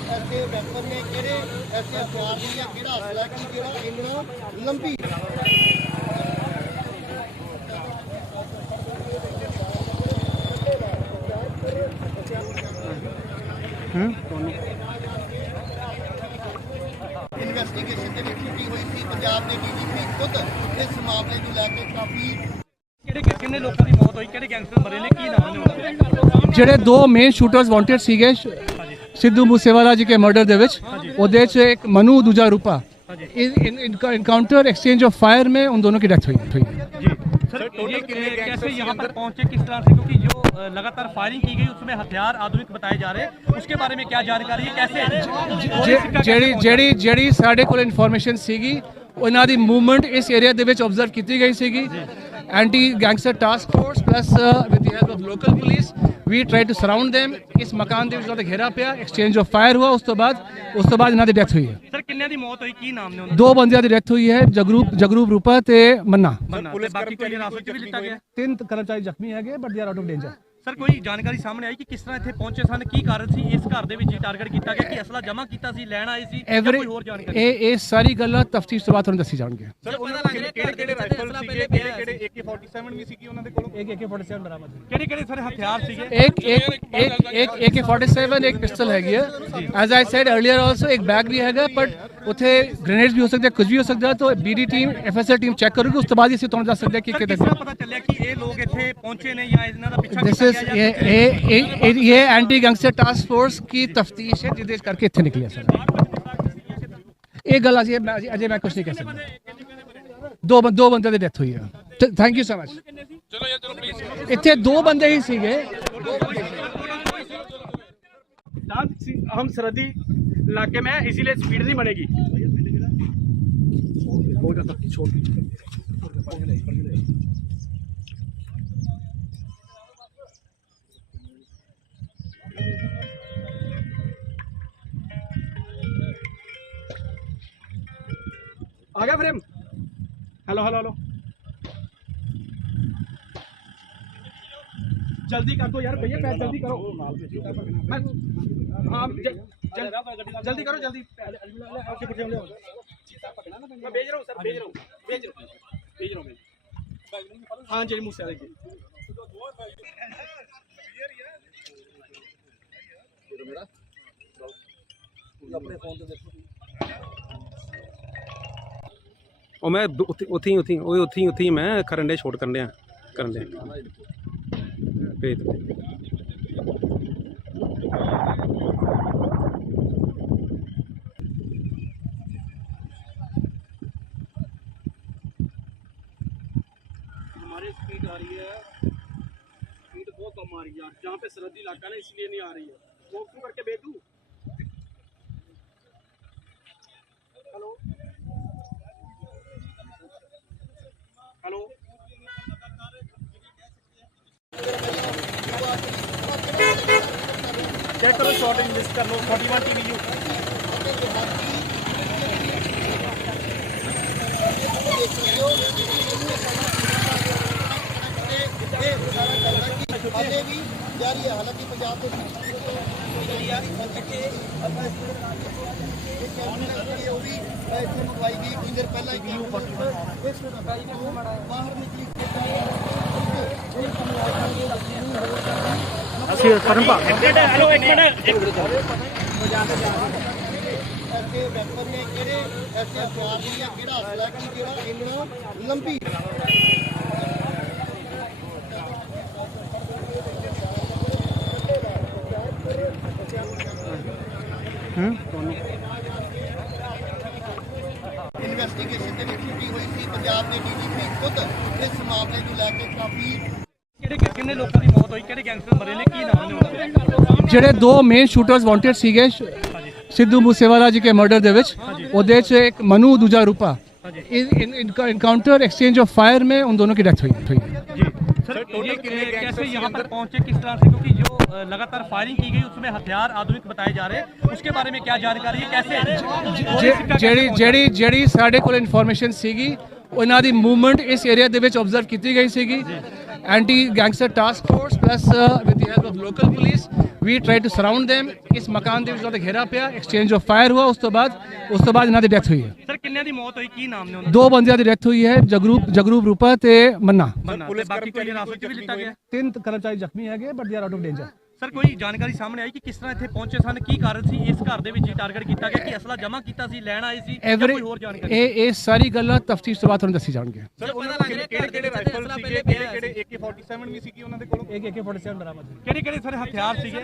ऐसे वैपन ने किहड़े ऐसे हथियार ने या किहड़ा असला की जिहड़ा इन्ना लंबी ਇਨਵੈਸਟੀਗੇਸ਼ਨ ਦੇ ਵਿੱਚ ਛੁੱਟੀ ਹੋਈ ਸੀ ਪੰਜਾਬ ਦੇ ਡੀਜੀਪੀ ਖੁਦ ਇਸ ਮਾਮਲੇ ਨੂੰ ਲੈ ਕੇ ਕਾਫੀ ਕਿੰਨੇ ਲੋਕਾਂ ਦੀ ਮੌਤ ਹੋਈ, ਕਿਹੜੇ ਗੈਂਗਸਟਰ ਮਰੇ ਨੇ, ਕੀ ਨਾਮ ਨੇ ਉਹਨਾਂ ਦੇ? ਜਿਹੜੇ ਦੋ ਮੇਨ ਸ਼ੂਟਰਸ ਵਾਂਟਡ ਸੀਗੇ ਸਿੱਧੂ ਮੂਸੇਵਾਲਾ ਜੀ ਕੇ ਮਰਡਰ ਦੇ ਵਿੱਚ, ਉਹਦੇ ਚ ਇੱਕ ਮਨੂ ਦੂਜਾ ਰੂਪਾ, इनकाउंटर एक्सचेंज ऑफ फायर में उन दोनों की डेथ हुई जी सर, ये कैसे यहाँ पर पहुंचे, किस तरह से, क्योंकि जो लगातार फायरिंग की गई उसमें हथियार आधुनिक बताए जा रहे हैं, उसके बारे में क्या जानकारी है, कैसे ਜਿਹੜੀ ਸਾਡੇ ਕੋਲ ਇਨਫੋਰਮੇਸ਼ਨ ਸੀਗੀ ਉਹਨਾਂ ਦੀ ਮੂਵਮੈਂਟ ਇਸ ਏਰੀਆ ਦੇ ਵਿੱਚ ਆਬਜ਼ਰਵ ਕੀਤੀ ਗਈ ਸੀਗੀ। Anti gangster task force plus with the help of local police we try to surround them। ਇਸ ਮਕਾਨ ਦੇ ਵਿੱਚ ਉਹਨਾਂ ਦਾ ਘੇਰਾ ਪਿਆ, ਐਕਸਚੇਂਜ ਆਫ ਫਾਇਰ ਹੋਇਆ, ਉਸ ਤੋਂ ਬਾਅਦ ਇਹਨਾਂ ਦੀ ਡੈਥ ਹੋਈ ਹੈ। ਸਰ ਕਿੰਨਿਆਂ ਦੀ ਮੌਤ ਹੋਈ, ਕੀ ਨਾਮ ਨੇ ਉਹਨਾਂ ਦੋ ਬੰਦਿਆਂ ਦੀ ਡੈਥ ਹੋਈ ਹੈ, ਜਗਰੂਪ ਰੂਪਾ ਤੇ ਮੰਨਾ। ਦੇ? ਬਾਕੀ ਕੋਈ ਹਿਰਾਸਤ ਵੀ ਲਿੱਤਾ ਗਿਆ? 3 ਕਰਮਚਾਰੀ ਜ਼ਖਮੀ ਹੈਗੇ but they are out of danger. Sir ਕੋਈ ਜਾਣਕਾਰੀ ਸਾਹਮਣੇ ਆਈ ਕਿ ਕਿਸ ਤਰ੍ਹਾਂ ਇੱਥੇ ਪਹੁੰਚੇ ਸਨ, ਕੀ ਕਾਰਨ ਸੀ ਇਸ ਘਰ ਦੇ ਵਿੱਚ ਟਾਰਗੇਟ ਕੀਤਾ ਗਿਆ, ਕਿ ਅਸਲਾ ਜਮ੍ਹਾਂ ਕੀਤਾ ਸੀ, ਲੈਣ ਆਏ ਸੀ, ਜਾਂ ਕੋਈ ਹੋਰ ਜਾਣਕਾਰੀ? ਇਹ ਸਾਰੀ ਗੱਲਾਂ ਤਫਤੀਸ਼ ਤੋਂ ਬਾਅਦ ਤੁਹਾਨੂੰ ਦੱਸੀ ਜਾਣਗੀਆਂ। ਸਰ ਉਹਨਾਂ ਕੋਲ ਕਿਹੜੇ ਰਾਈਫਲ ਸੀਗੇ, ਕਿਹੜੇ AK47 ਵੀ ਸੀਗੀ ਉਹਨਾਂ ਦੇ ਕੋਲ? एक AK-47 बरामद है। ਕਿਹੜੇ ਸਰ ਹਥਿਆਰ ਸੀਗੇ? एक AK-47 एक पिस्टल हैगी है। As I said earlier also एक बैग भी हैगा, बट उथे ग्रेनेड्स भी हो सकते हैं, कुछ भी हो सकता है। तो BD team FSL team check करेगी, ਉਸ ਤੋਂ ਬਾਅਦ ਅਸੀਂ ਤੁਹਾਨੂੰ ਦੱਸ ਸਕਦੇ ਹਾਂ ਕਿ ਕਿਸ ਤਰ੍ਹਾਂ ਪਤਾ ਚੱਲਿਆ ਕਿ ਇਹ ਲੋਕ ਇੱਥੇ ਪਹੁੰਚੇ ਨੇ ਜਾਂ ਇਹਨਾਂ ਦਾ ਪਿੱਛਾ दिस ਕੀਤਾ इज ਗਿਆ? ये एंटी गैंगस्टर टास्क फोर्स की तफ्तीश है जिसके करके इतने निकले सर। एक गल अजय मैं कुछ नहीं कह सकता। दो बंदे की डेथ हुई है। Thank you so much. इतने दो बंदे ही सीगे। हम सरहदी इलाके में, इसीलिए स्पीड नहीं बनेगी। आ गया फ्रेम? हेलो हेलो हेलो, जल्दी कर दो यार भैया, जल्दी करो। मैं हाँ जल्दी करो, जल्दी। मैं भेज रहा हूँ सर, भेज रहा हूँ। हाँ जी मुझसे आ देखिए। अपने फोन से देखो। ਉਹ ਮੈਂ ਉੱਥੇ ਹੀ ਮੈਂ ਕਰਨ ਦੇ ਸ਼ੂਟ ਕਰਨ ਦੇ ਭੇਜ ਦਿੱਤੇ। हमारी स्पीड आ रही है, स्पीड बहुत कम आ रही है यार, जहाँ पे सरहदी इलाका ना इसलिए नहीं आ रही है। वो क्यों करके भेज दूँ? हेलो हेलो, चेक करो, शॉर्ट लिस्ट कर लो, 41 TVU। ਹਾਲੇ ਵੀ ਜਾਰੀ ਹੈ। ਹਾਲਾਂਕਿ ਪੰਜਾਬ ਦੇ ਜਿਹੜੀ ਆ ਇੱਥੇ ਆਪਣਾ ਉਹ ਵੀ ਇੱਥੇ ਮੰਗਵਾਈ ਗਈ ਕੁਝ ਦੇਰ ਪਹਿਲਾਂ ਹੀ ਬਾਹਰ ਨਿਕਲੀ। ਅਸੀਂ ਕਰਨ ਪਾ ਹੈਲੋ ਇੱਕ ਮਿੰਟ ਐਸੇ ਵੈਪਨ ਨੇ, ਕਿਹੜੇ ਐਸੇ ਹਥਿਆਰ ਨੇ ਜਾਂ ਕਿਹੜਾ ਅਸਲਾ ਕਿ ਜਿਹੜਾ ਇਹਨਾਂ ਨੂੰ ਲੰਬੀ ਇਨਵੈਸਟੀਗੇਸ਼ਨ ਦੇ ਵਿੱਚ ਛੁੱਟੀ ਹੋਈ ਸੀ। ਪੰਜਾਬ ਦੇ DGP ਖੁਦ ਇਸ ਮਾਮਲੇ ਨੂੰ ਲੈ ਕੇ ਕਾਫੀ ਕਿੰਨੇ ਲੋਕਾਂ ਦੀ ਮੌਤ ਹੋਈ, ਕਿਹੜੇ ਗੈਂਗਸਟਰ ਮਰੇ ਨੇ, ਕੀ ਨਾਮ ਨੇ ਉਹਨਾਂ ਦੇ? ਜਿਹੜੇ ਦੋ ਮੇਨ ਸ਼ੂਟਰਸ ਵਾਂਟਡ ਸੀਗੇ ਸਿੱਧੂ ਮੂਸੇਵਾਲਾ ਜੀ ਕੇ ਮਰਡਰ ਦੇ ਵਿੱਚ, ਉਹਦੇ ਚ ਇੱਕ ਮਨੂ ਦੂਜਾ ਰੂਪਾ, इनकाउंटर एक्सचेंज ऑफ फायर में उन दोनों की डेथ हुई। जी सर, ये कैसे यहाँ पर पहुंचे, किस तरह से, क्योंकि जो लगातार फायरिंग की गई उसमें हथियार आधुनिक बताए जा रहे हैं, उसके बारे में क्या जानकारी है, कैसे? ਜਿਹੜੀ ਸਾਡੇ ਕੋਲ ਇਨਫੋਰਮੇਸ਼ਨ ਸੀਗੀ ਉਹਨਾਂ ਦੀ ਮੂਵਮੈਂਟ ਇਸ ਏਰੀਆ ਦੇ ਵਿੱਚ ਆਬਜ਼ਰਵ ਕੀਤੀ ਗਈ ਸੀਗੀ। Anti gangster task force plus with the help of local police we try to surround them। ਇਸ ਮਕਾਨ ਦੇ ਵਿੱਚ ਉਹਨਾਂ ਦਾ ਘੇਰਾ ਪਿਆ, ਐਕਸਚੇਂਜ ਆਫ ਫਾਇਰ ਹੋਇਆ, ਉਸ ਤੋਂ ਬਾਅਦ ਇਹਨਾਂ ਦੀ ਡੈਥ ਹੋਈ ਹੈ। ਸਰ ਕਿੰਨਿਆਂ ਦੀ ਮੌਤ ਹੋਈ, ਕੀ ਨਾਮ ਨੇ ਉਹਨਾਂ ਦੋ ਬੰਦਿਆਂ ਦੀ ਡੈਥ ਹੋਈ ਹੈ, ਜਗਰੂਪ ਰੂਪਾ ਤੇ ਮੰਨਾ। ਦੇ? ਬਾਕੀ ਕੋਈ ਹਿਰਾਸਤ ਵੀ ਲਿੱਤਾ ਗਿਆ? 3 ਕਰਮਚਾਰੀ ਜ਼ਖਮੀ ਹੈਗੇ but they are out of danger. Sir ਕੋਈ ਜਾਣਕਾਰੀ ਸਾਹਮਣੇ ਆਈ ਕਿ ਕਿਸ ਤਰ੍ਹਾਂ ਇੱਥੇ ਪਹੁੰਚੇ ਸਨ, ਕੀ ਕਾਰਨ ਸੀ ਇਸ ਘਰ ਦੇ ਵਿੱਚ ਟਾਰਗੇਟ ਕੀਤਾ ਗਿਆ, ਕਿ ਅਸਲਾ ਜਮ੍ਹਾਂ ਕੀਤਾ ਸੀ, ਲੈਣ ਆਏ ਸੀ, ਜਾਂ ਕੋਈ ਹੋਰ ਜਾਣਕਾਰੀ? ਇਹ ਸਾਰੀ ਗੱਲਾਂ ਤਫਤੀਸ਼ ਤੋਂ ਬਾਅਦ ਤੁਹਾਨੂੰ ਦੱਸੀ ਜਾਣਗੀਆਂ। सर ਕਿਹੜੇ ਰਾਈਫਲ ਸੀਗੇ ਕਿਹੜੇ AK47 ਵੀ ਸੀਗੀ ਉਹਨਾਂ ਦੇ ਕੋਲ ਇੱਕ AK47 ਬਰਾਮਦ ਕਿਹੜੇ ਸਰ ਹਥਿਆਰ ਸੀਗੇ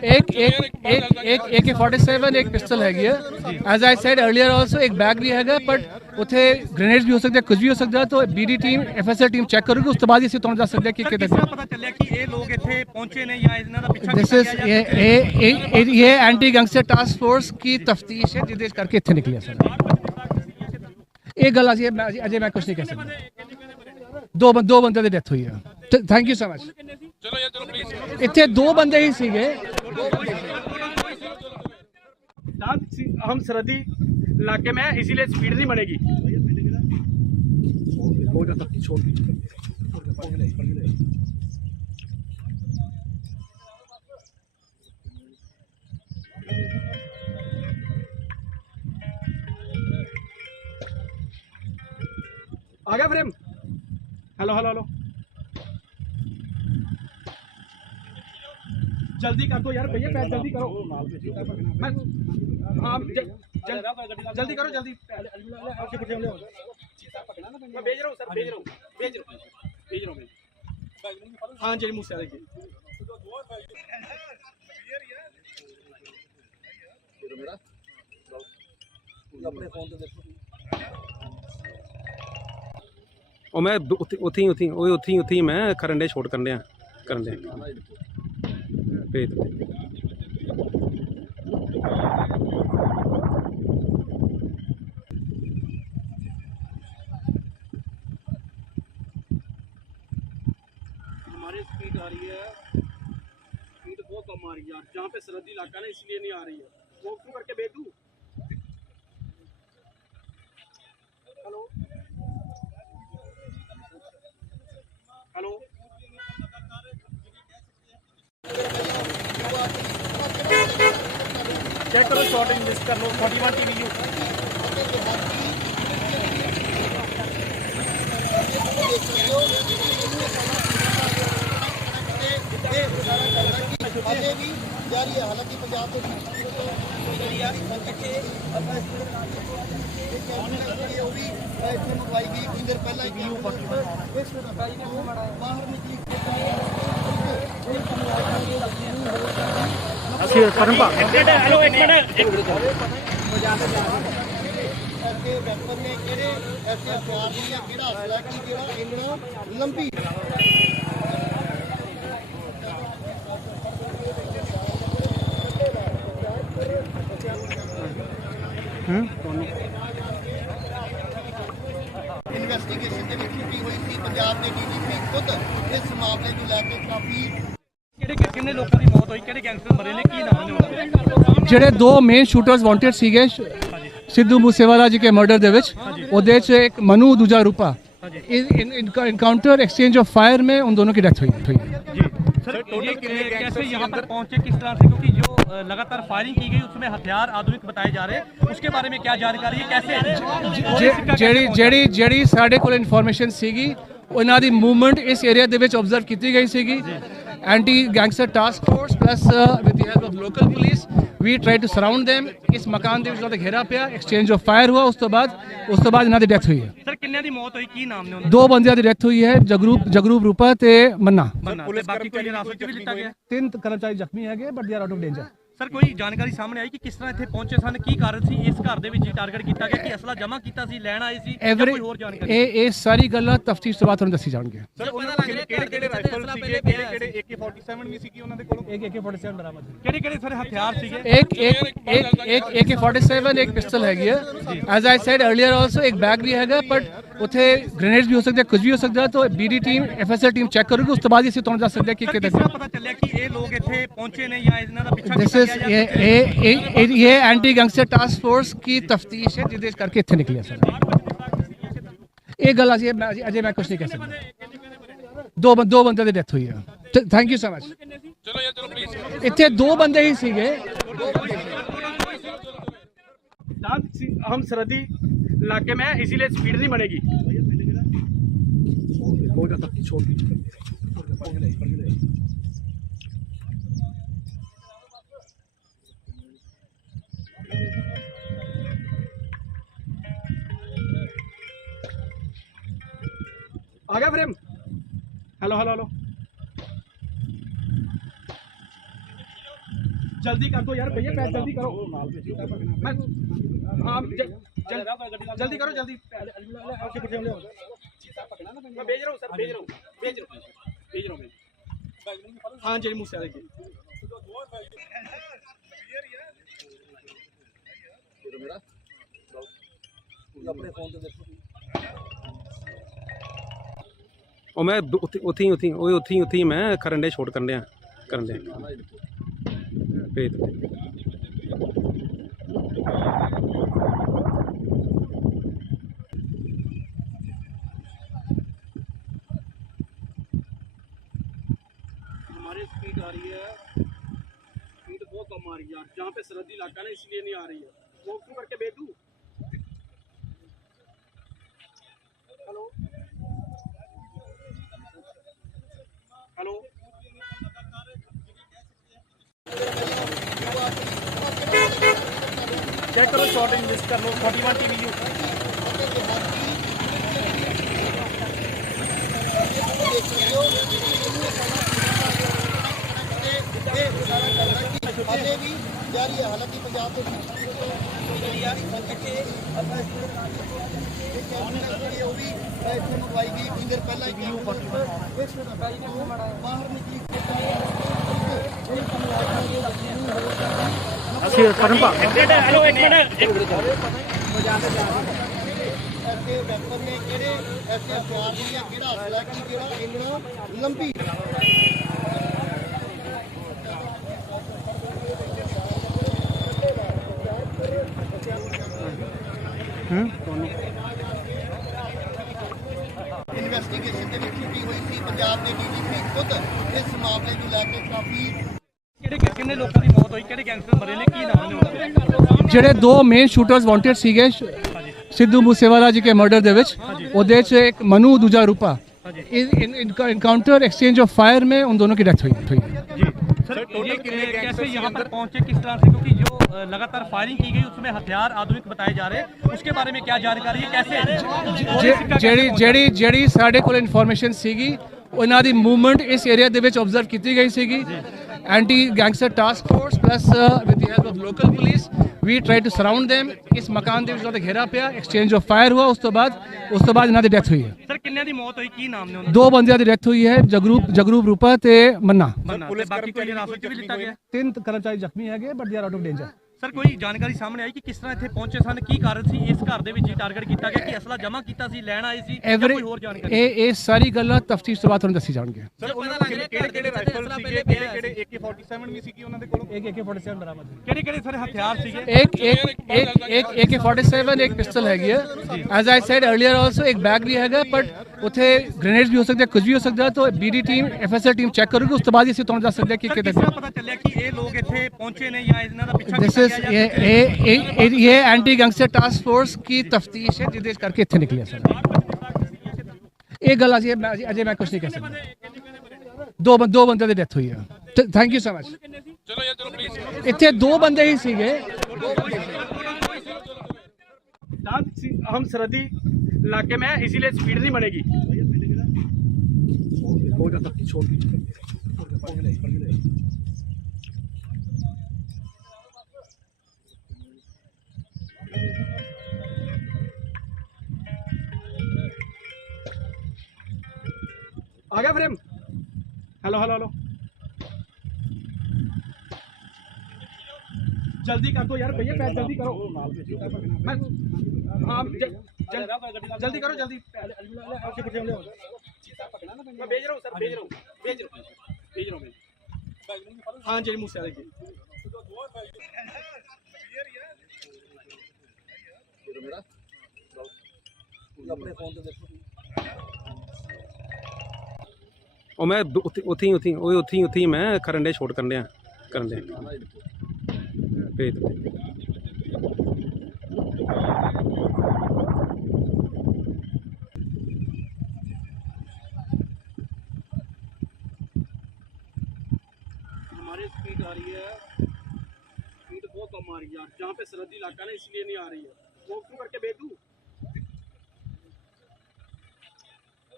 एक AK47 एक पिस्टल हैगी है as I said earlier also एक बैग भी हैगा बट उथे ग्रेनेड्स भी हो सकते हैं कुछ भी हो सकता है तो BD team FSL team check करोगे उस तो बाद इसे तुम जा सकते हैं कि कितने ਪਤਾ ਚੱਲਿਆ ਕਿ ਇਹ ਲੋਕ ਇੱਥੇ ਪਹੁੰਚੇ ਨੇ ਜਾਂ ਇਹਨਾਂ ਦਾ ਪਿੱਛਾ दिस इज ये एंटी गैंगस्टर टास्क फोर्स की तफ्तीश है जिदे करके इतने निकले सर ये गल अजय मैं कुछ नहीं कह सकता दो बंदे की डेथ हुई है थैंक यू सो मच इतने दो बंदे ही सीगे हम सरहदी इलाके में इसीलिए स्पीड नहीं बनेगी आ गया फ्रेम हेलो हेलो हेलो जल्दी कर दो यार भैया पैक जल्दी करो मैं हाँ जल्दी करो जल्दी मैं भेज रहा हूँ सर भेज रहा हूँ हाँ जी मुझसे देखिए अपने फोन पे देखो ਉਹ ਮੈਂ ਉੱਥੇ ਹੀ ਮੈਂ ਕਰਨ ਦੇ ਸ਼ੋਟ ਕਰਨ ਦੇ ਭੇਜ ਦੋ हमारी स्पीड आ रही है स्पीड बहुत कम आ रही है यार जहाँ पे सरहदी इलाका ना इसलिए नहीं आ रही है वो क्यों करके भेज दूँ हेलो हेलो चेक करो शॉर्ट इन्वेस्ट कर लो 41 TVU अजय भी जारी है हालांकि पंजाब के मंगवाई गई कुछ देर पहला बाहर निकली ऐसे वेपन ने किहड़े ऐसे हथियार ने या किहड़ा हसला कि जिहड़ा इन्ना लंबी ਇਨਵੈਸਟੀਗੇਸ਼ਨ ਦੇ ਵਿੱਚ ਕੀ ਹੋਈ ਸੀ ਪੰਜਾਬ ਦੇ DGP ਖੁਦ ਇਸ ਮਾਮਲੇ ਨੂੰ ਲੈ ਕੇ ਕਾਫੀ ਕਿੰਨੇ ਲੋਕਾਂ ਦੀ ਮੌਤ ਹੋਈ ਕਿਹੜੇ ਗੈਂਗਸਟਰ ਮਰੇ ਨੇ ਕੀ ਨਾਮ ਨੇ ਉਹਨਾਂ ਦੇ ਜਿਹੜੇ ਦੋ ਮੇਨ ਸ਼ੂਟਰਸ ਵਾਂਟਡ ਸੀਗੇ ਸਿੱਧੂ ਮੂਸੇਵਾਲਾ ਜੀ ਕੇ ਮਰਡਰ ਦੇ ਵਿੱਚ ਉਹਦੇ ਚ ਇੱਕ ਮਨੂ ਦੂਜਾ ਰੂਪਾ इनकाउंटर एक्सचेंज ऑफ फायर में उन दोनों की डेथ हुई जी सर ये कैसे यहाँ पर पहुँचे किस तरह से क्योंकि जो लगातार फायरिंग की गई उसमें हथियार आधुनिक बताए जा रहे हैं उसके बारे में क्या जानकारी है कैसे ਜਿਹੜੀ ਸਾਡੇ ਕੋਲ ਇਨਫੋਰਮੇਸ਼ਨ ਸੀਗੀ ਉਹਨਾਂ ਦੀ ਮੂਵਮੈਂਟ ਇਸ ਏਰੀਆ ਦੇ ਵਿੱਚ ਆਬਜ਼ਰਵ ਕੀਤੀ ਗਈ ਸੀਗੀ anti gangster task force plus with the help of local police we try to surround them ਇਸ ਮਕਾਨ ਦੇ ਵਿੱਚ ਉਹਨਾਂ ਦਾ ਘੇਰਾ ਪਿਆ ਐਕਸਚੇਂਜ ਆਫ ਫਾਇਰ ਹੁਆ ਉਸ ਤੋਂ ਬਾਅਦ ਇਹਨਾਂ ਦੀ ਡੈਥ ਹੋਈ ਹੈ ਸਰ ਕਿੰਨਿਆਂ ਦੀ ਮੌਤ ਹੋਈ ਕੀ ਨਾਮ ਨੇ ਉਹਨਾਂ ਦੋ ਬੰਦਿਆਂ ਦੀ ਡੈਥ ਹੋਈ ਹੈ ਜਗਰੂਪ ਰੂਪਾ ਤੇ ਮੰਨਾ ਪੁਲਿਸ ਬਾਕੀ ਕੋਈ ਹਿਰਾਸਤ ਚ ਵੀ ਲਿੱਤਾ ਗਿਆ ਤਿੰਨ ਕਰਮਚਾਰੀ ਜ਼ਖਮੀ ਹੈਗੇ but they are out of danger sir ਕੋਈ ਜਾਣਕਾਰੀ ਸਾਹਮਣੇ ਆਈ ਕਿ ਕਿਸ ਤਰ੍ਹਾਂ ਇੱਥੇ ਪਹੁੰਚੇ ਸਨ ਕੀ ਕਾਰਨ ਸੀ ਇਸ ਘਰ ਦੇ ਵਿੱਚ ਟਾਰਗੇਟ ਕੀਤਾ ਗਿਆ ਕਿ ਅਸਲਾ ਜਮ੍ਹਾਂ ਕੀਤਾ ਸੀ ਲੈਣ ਆਏ ਸੀ ਜਾਂ ਕੋਈ ਹੋਰ ਜਾਣਕਾਰੀ ਇਹ ਸਾਰੀ ਗੱਲਾਂ ਤਫਤੀਸ਼ ਤੋਂ ਬਾਅਦ ਤੁਹਾਨੂੰ ਦੱਸੀ ਜਾਣਗੀਆਂ ਸਰ ਉਹਨਾਂ ਕੋਲ ਕਿਹੜੇ ਰਾਈਫਲ ਸੀਗੇ ਕਿਹੜੇ AK47 ਵੀ ਸੀਗੀ ਉਹਨਾਂ ਦੇ ਕੋਲ एक AK47 बरामद ਕਿਹੜੇ ਸਰ ਹਥਿਆਰ ਸੀਗੇ एक AK47 एक पिस्टल हैगी है as I said earlier also एक बैग भी हैगा बट उथे ग्रेनेड्स भी हो सकते हैं कुछ भी हो सकता है तो BD team FSL team check करोगे उस तो बाद इसे तुम जा सकते हैं कि कितने पता ਚੱਲਿਆ ਕਿ ਇਹ ਲੋਕ ਇੱਥੇ ਪਹੁੰਚੇ ਨੇ ਜਾਂ ਇਹਨਾਂ ਦਾ ਪਿੱਛਾ दिस इज ये एंटी गैंगस्टर टास्क फोर्स की तफ्तीश है जिदे करके इतने निकले सर ये गल अजय मैं कुछ नहीं कह सकता दो बंदे की डेथ हुई है थैंक यू सो मच इतने दो बंदे ही सीगे हम सरहदी इलाके में इसीलिए स्पीड नहीं बनेगी आ आ गया फ्रेम। हेलो हेलो हेलो, जल्दी कर दो यार भैया, पैक जल्दी करो। मैं हाँ जल्दी करो जल्दी। मैं भेज रहा हूँ सर, भेज रहा हूँ हाँ जी मुझसे देखिए। अपने फोन ਤੇ ਦੇਖੋ ਉਹ ਮੈਂ ਉੱਥੇ ਹੀ ਮੈਂ ਕਰਨ ਦੇ ਸ਼ੂਟ ਕਰਨ ਡਿਆ ਭੇਜ ਦਿਓ। हमारी स्पीड आ रही है, स्पीड बहुत कम आ रही है यार, जहाँ पे सरहदी इलाका है ना इसलिए नहीं आ रही है। वो क्यों करके भेज दूँ। हेलो हेलो, चेक करो शॉर्टिंग लिस्ट कर लो 41 TVU। ਹਾਲੇ ਵੀ ਜਾਰੀ ਹੈ, ਹਾਲਾਂਕਿ ਪੰਜਾਬ ਦੇ ਵਿੱਚ ਉਹ ਵੀ ਇੱਥੇ ਮੰਗਵਾਈ ਗਈ ਕੁਝ ਦੇਰ ਪਹਿਲਾਂ ਹੀ ਬਾਹਰ ਨਿਕਲੀ। हेलो एक मिनट, ਐਸੇ ਵੈਪਨ ਨੇ ਕਿਹੜੇ, ਐਸੇ ਹਥਿਆਰ ਨੇ ਜਾਂ ਕਿਹੜਾ ਅਸਲਾ ਕੀ ਜਿਹੜਾ ਇੰਨਾ ਲੰਬੀ ਇਨਵੈਸਟੀਗੇਸ਼ਨ ਦੇ ਵਿੱਚ ਛੁੱਟੀ ਹੋਈ ਸੀ। ਪੰਜਾਬ ਦੇ ਡੀਜੀਪੀ ਖੁਦ ਇਸ ਮਾਮਲੇ ਨੂੰ ਲੈ ਕੇ ਕਾਫੀ ਕਿੰਨੇ ਲੋਕਾਂ ਦੀ ਮੌਤ ਹੋਈ, ਕਿਹੜੇ ਗੈਂਗਸਟਰ ਮਰੇ ਨੇ, ਕੀ ਨਾਮ ਨੇ ਉਹਨਾਂ ਦੇ? ਜਿਹੜੇ ਦੋ ਮੇਨ ਸ਼ੂਟਰਸ ਵਾਂਟਡ ਸੀਗੇ ਸਿੱਧੂ ਮੂਸੇਵਾਲਾ ਜੀ ਕੇ ਮਰਡਰ ਦੇ ਵਿੱਚ, ਉਹਦੇ ਚ ਇੱਕ ਮਨੂ ਦੂਜਾ ਰੂਪਾ, इनकाउंटर एक्सचेंज ऑफ फायर में उन दोनों की डेथ हुई। जी सर, ये कैसे यहाँ पर पहुँचे, किस तरह से, क्योंकि जो लगातार फायरिंग की गई उसमें हथियार आधुनिक बताए जा रहे हैं, उसके बारे में क्या जानकारी है, कैसे ਜਿਹੜੀ ਸਾਡੇ ਕੋਲ ਇਨਫੋਰਮੇਸ਼ਨ ਸੀਗੀ ਉਹਨਾਂ ਦੀ ਮੂਵਮੈਂਟ ਇਸ ਏਰੀਆ ਦੇ ਵਿੱਚ ਆਬਜ਼ਰਵ ਕੀਤੀ ਗਈ ਸੀਗੀ। Anti gangster task force plus with the help of local police we try to surround them. इस मकान ਦੇ ਵਿੱਚ ਉਹਨਾਂ ਦਾ ਘੇਰਾ ਪਿਆ, ਐਕਸਚੇਂਜ ਆਫ ਫਾਇਰ हुआ, ਉਸ ਤੋਂ ਬਾਅਦ ਇਹਨਾਂ ਦੀ ਡੈਥ ਹੋਈ ਹੈ। ਸਰ ਕਿੰਨਿਆਂ ਦੀ ਮੌਤ ਹੋਈ, ਕੀ ਨਾਮ ਨੇ ਉਹਨਾਂ ਦੋ ਬੰਦਿਆਂ ਦੀ ਡੈਥ ਹੋਈ ਹੈ, ਜਗਰੂਪ ਰੂਪਾ ਤੇ ਮੰਨਾ। ਦੇ ਬਾਕੀ ਕੋਈ ਹਿਰਾਸਤ ਚ ਵੀ ਲਿੱਤਾ ਗਿਆ? 3 ਕਰਮਚਾਰੀ ਜ਼ਖਮੀ ਹੈਗੇ but they are out of danger. Sir ਕੋਈ ਜਾਣਕਾਰੀ ਸਾਹਮਣੇ ਆਈ ਕਿ ਕਿਸ ਤਰ੍ਹਾਂ ਇੱਥੇ ਪਹੁੰਚੇ ਸਨ, ਕੀ ਕਾਰਨ ਸੀ ਇਸ ਘਰ ਦੇ ਵਿੱਚ ਟਾਰਗੇਟ ਕੀਤਾ ਗਿਆ, ਕਿ ਅਸਲਾ ਜਮ੍ਹਾਂ ਕੀਤਾ ਸੀ, ਲੈਣ ਆਏ ਸੀ, ਜਾਂ ਕੋਈ ਹੋਰ ਜਾਣਕਾਰੀ? ਇਹ ਸਾਰੀ ਗੱਲਾਂ ਤਫਤੀਸ਼ ਤੋਂ ਬਾਅਦ ਤੁਹਾਨੂੰ ਦੱਸੀ ਜਾਣਗੀਆਂ। ਸਰ ਉਹਨਾਂ ਕੋਲ ਕਿਹੜੇ ਰਾਈਫਲ ਸੀਗੇ, ਕਿਹੜੇ AK47 ਵੀ ਸੀਗੀ ਉਹਨਾਂ ਦੇ ਕੋਲ? एक AK47 ਬਰਾਮਦ ਹੈ। ਕਿਹੜੇ ਸਰ ਹਥਿਆਰ ਸੀਗੇ? एक AK47 एक पिस्टल हैगी है। As I said earlier also एक बैग भी हैगा, बट ਉੱਥੇ ਗ੍ਰੇਨੇਡਸ ਵੀ ਹੋ ਸਕਦੇ, ਕੁਝ ਵੀ ਹੋ ਸਕਦਾ। ਤਾਂ BD team FSL team check ਕਰੂਗੀ, ਉਸ ਤੋਂ ਬਾਅਦ ਅਸੀਂ ਤੁਹਾਨੂੰ ਦੱਸ ਸਕਦੇ ਕਿ ਕਿਤੇ ਪਤਾ ਚੱਲਿਆ ਕਿ ਇਹ ਲੋਕ ਇੱਥੇ ਪਹੁੰਚੇ ਨੇ ਜਾਂ ਇਹਨਾਂ ਦਾ ਪਿੱਛਾ दिस इज ये एंटी गैंगस्टर टास्क फोर्स की तफ्तीश है जिसके करके इतने निकले सर। एक गल अजय मैं कुछ नहीं कह सकता। दो बंदे की डेथ हुई है। Thank you so much. इतने दो बंदे ही सीगे। हम सरहदी इलाके में इसीलिए स्पीड नहीं बनेगी। आ गया फ्रेम। हेलो हेलो हेलो, जल्दी कर दो यार भैया, पैक जल्दी करो। मैं हाँ जल्दी करो जल्दी। मैं भेज रहा हूँ सर, भेज रहा हूँ हाँ जी मुझसे देखिए। अपने फोन ਤੇ ਦੇਖੋ ਉਹ ਮੈਂ ਉੱਥੇ ਹੀ ਮੈਂ ਕਰਨ ਦੇ ਸ਼ੂਟ ਕਰਨ ਡਿਆ ਭੇਜ ਦਿਓ। हमारी स्पीड आ रही है, स्पीड बहुत कम आ रही है यार, जहाँ पे सरहदी इलाका है ना इसलिए नहीं आ रही है। वो क्यों करके भेज दूँ।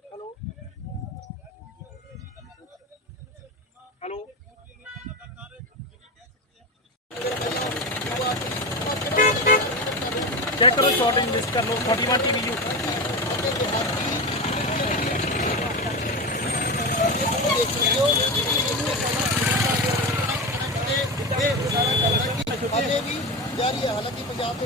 हेलो हेलो चेक करो शॉर्टिंग लिस्ट कर लो 41 TVU ਹਾਲੇ ਵੀ ਜਾਰੀ ਹੈ। ਹਾਲਾਂਕਿ ਪੰਜਾਬ ਦੇ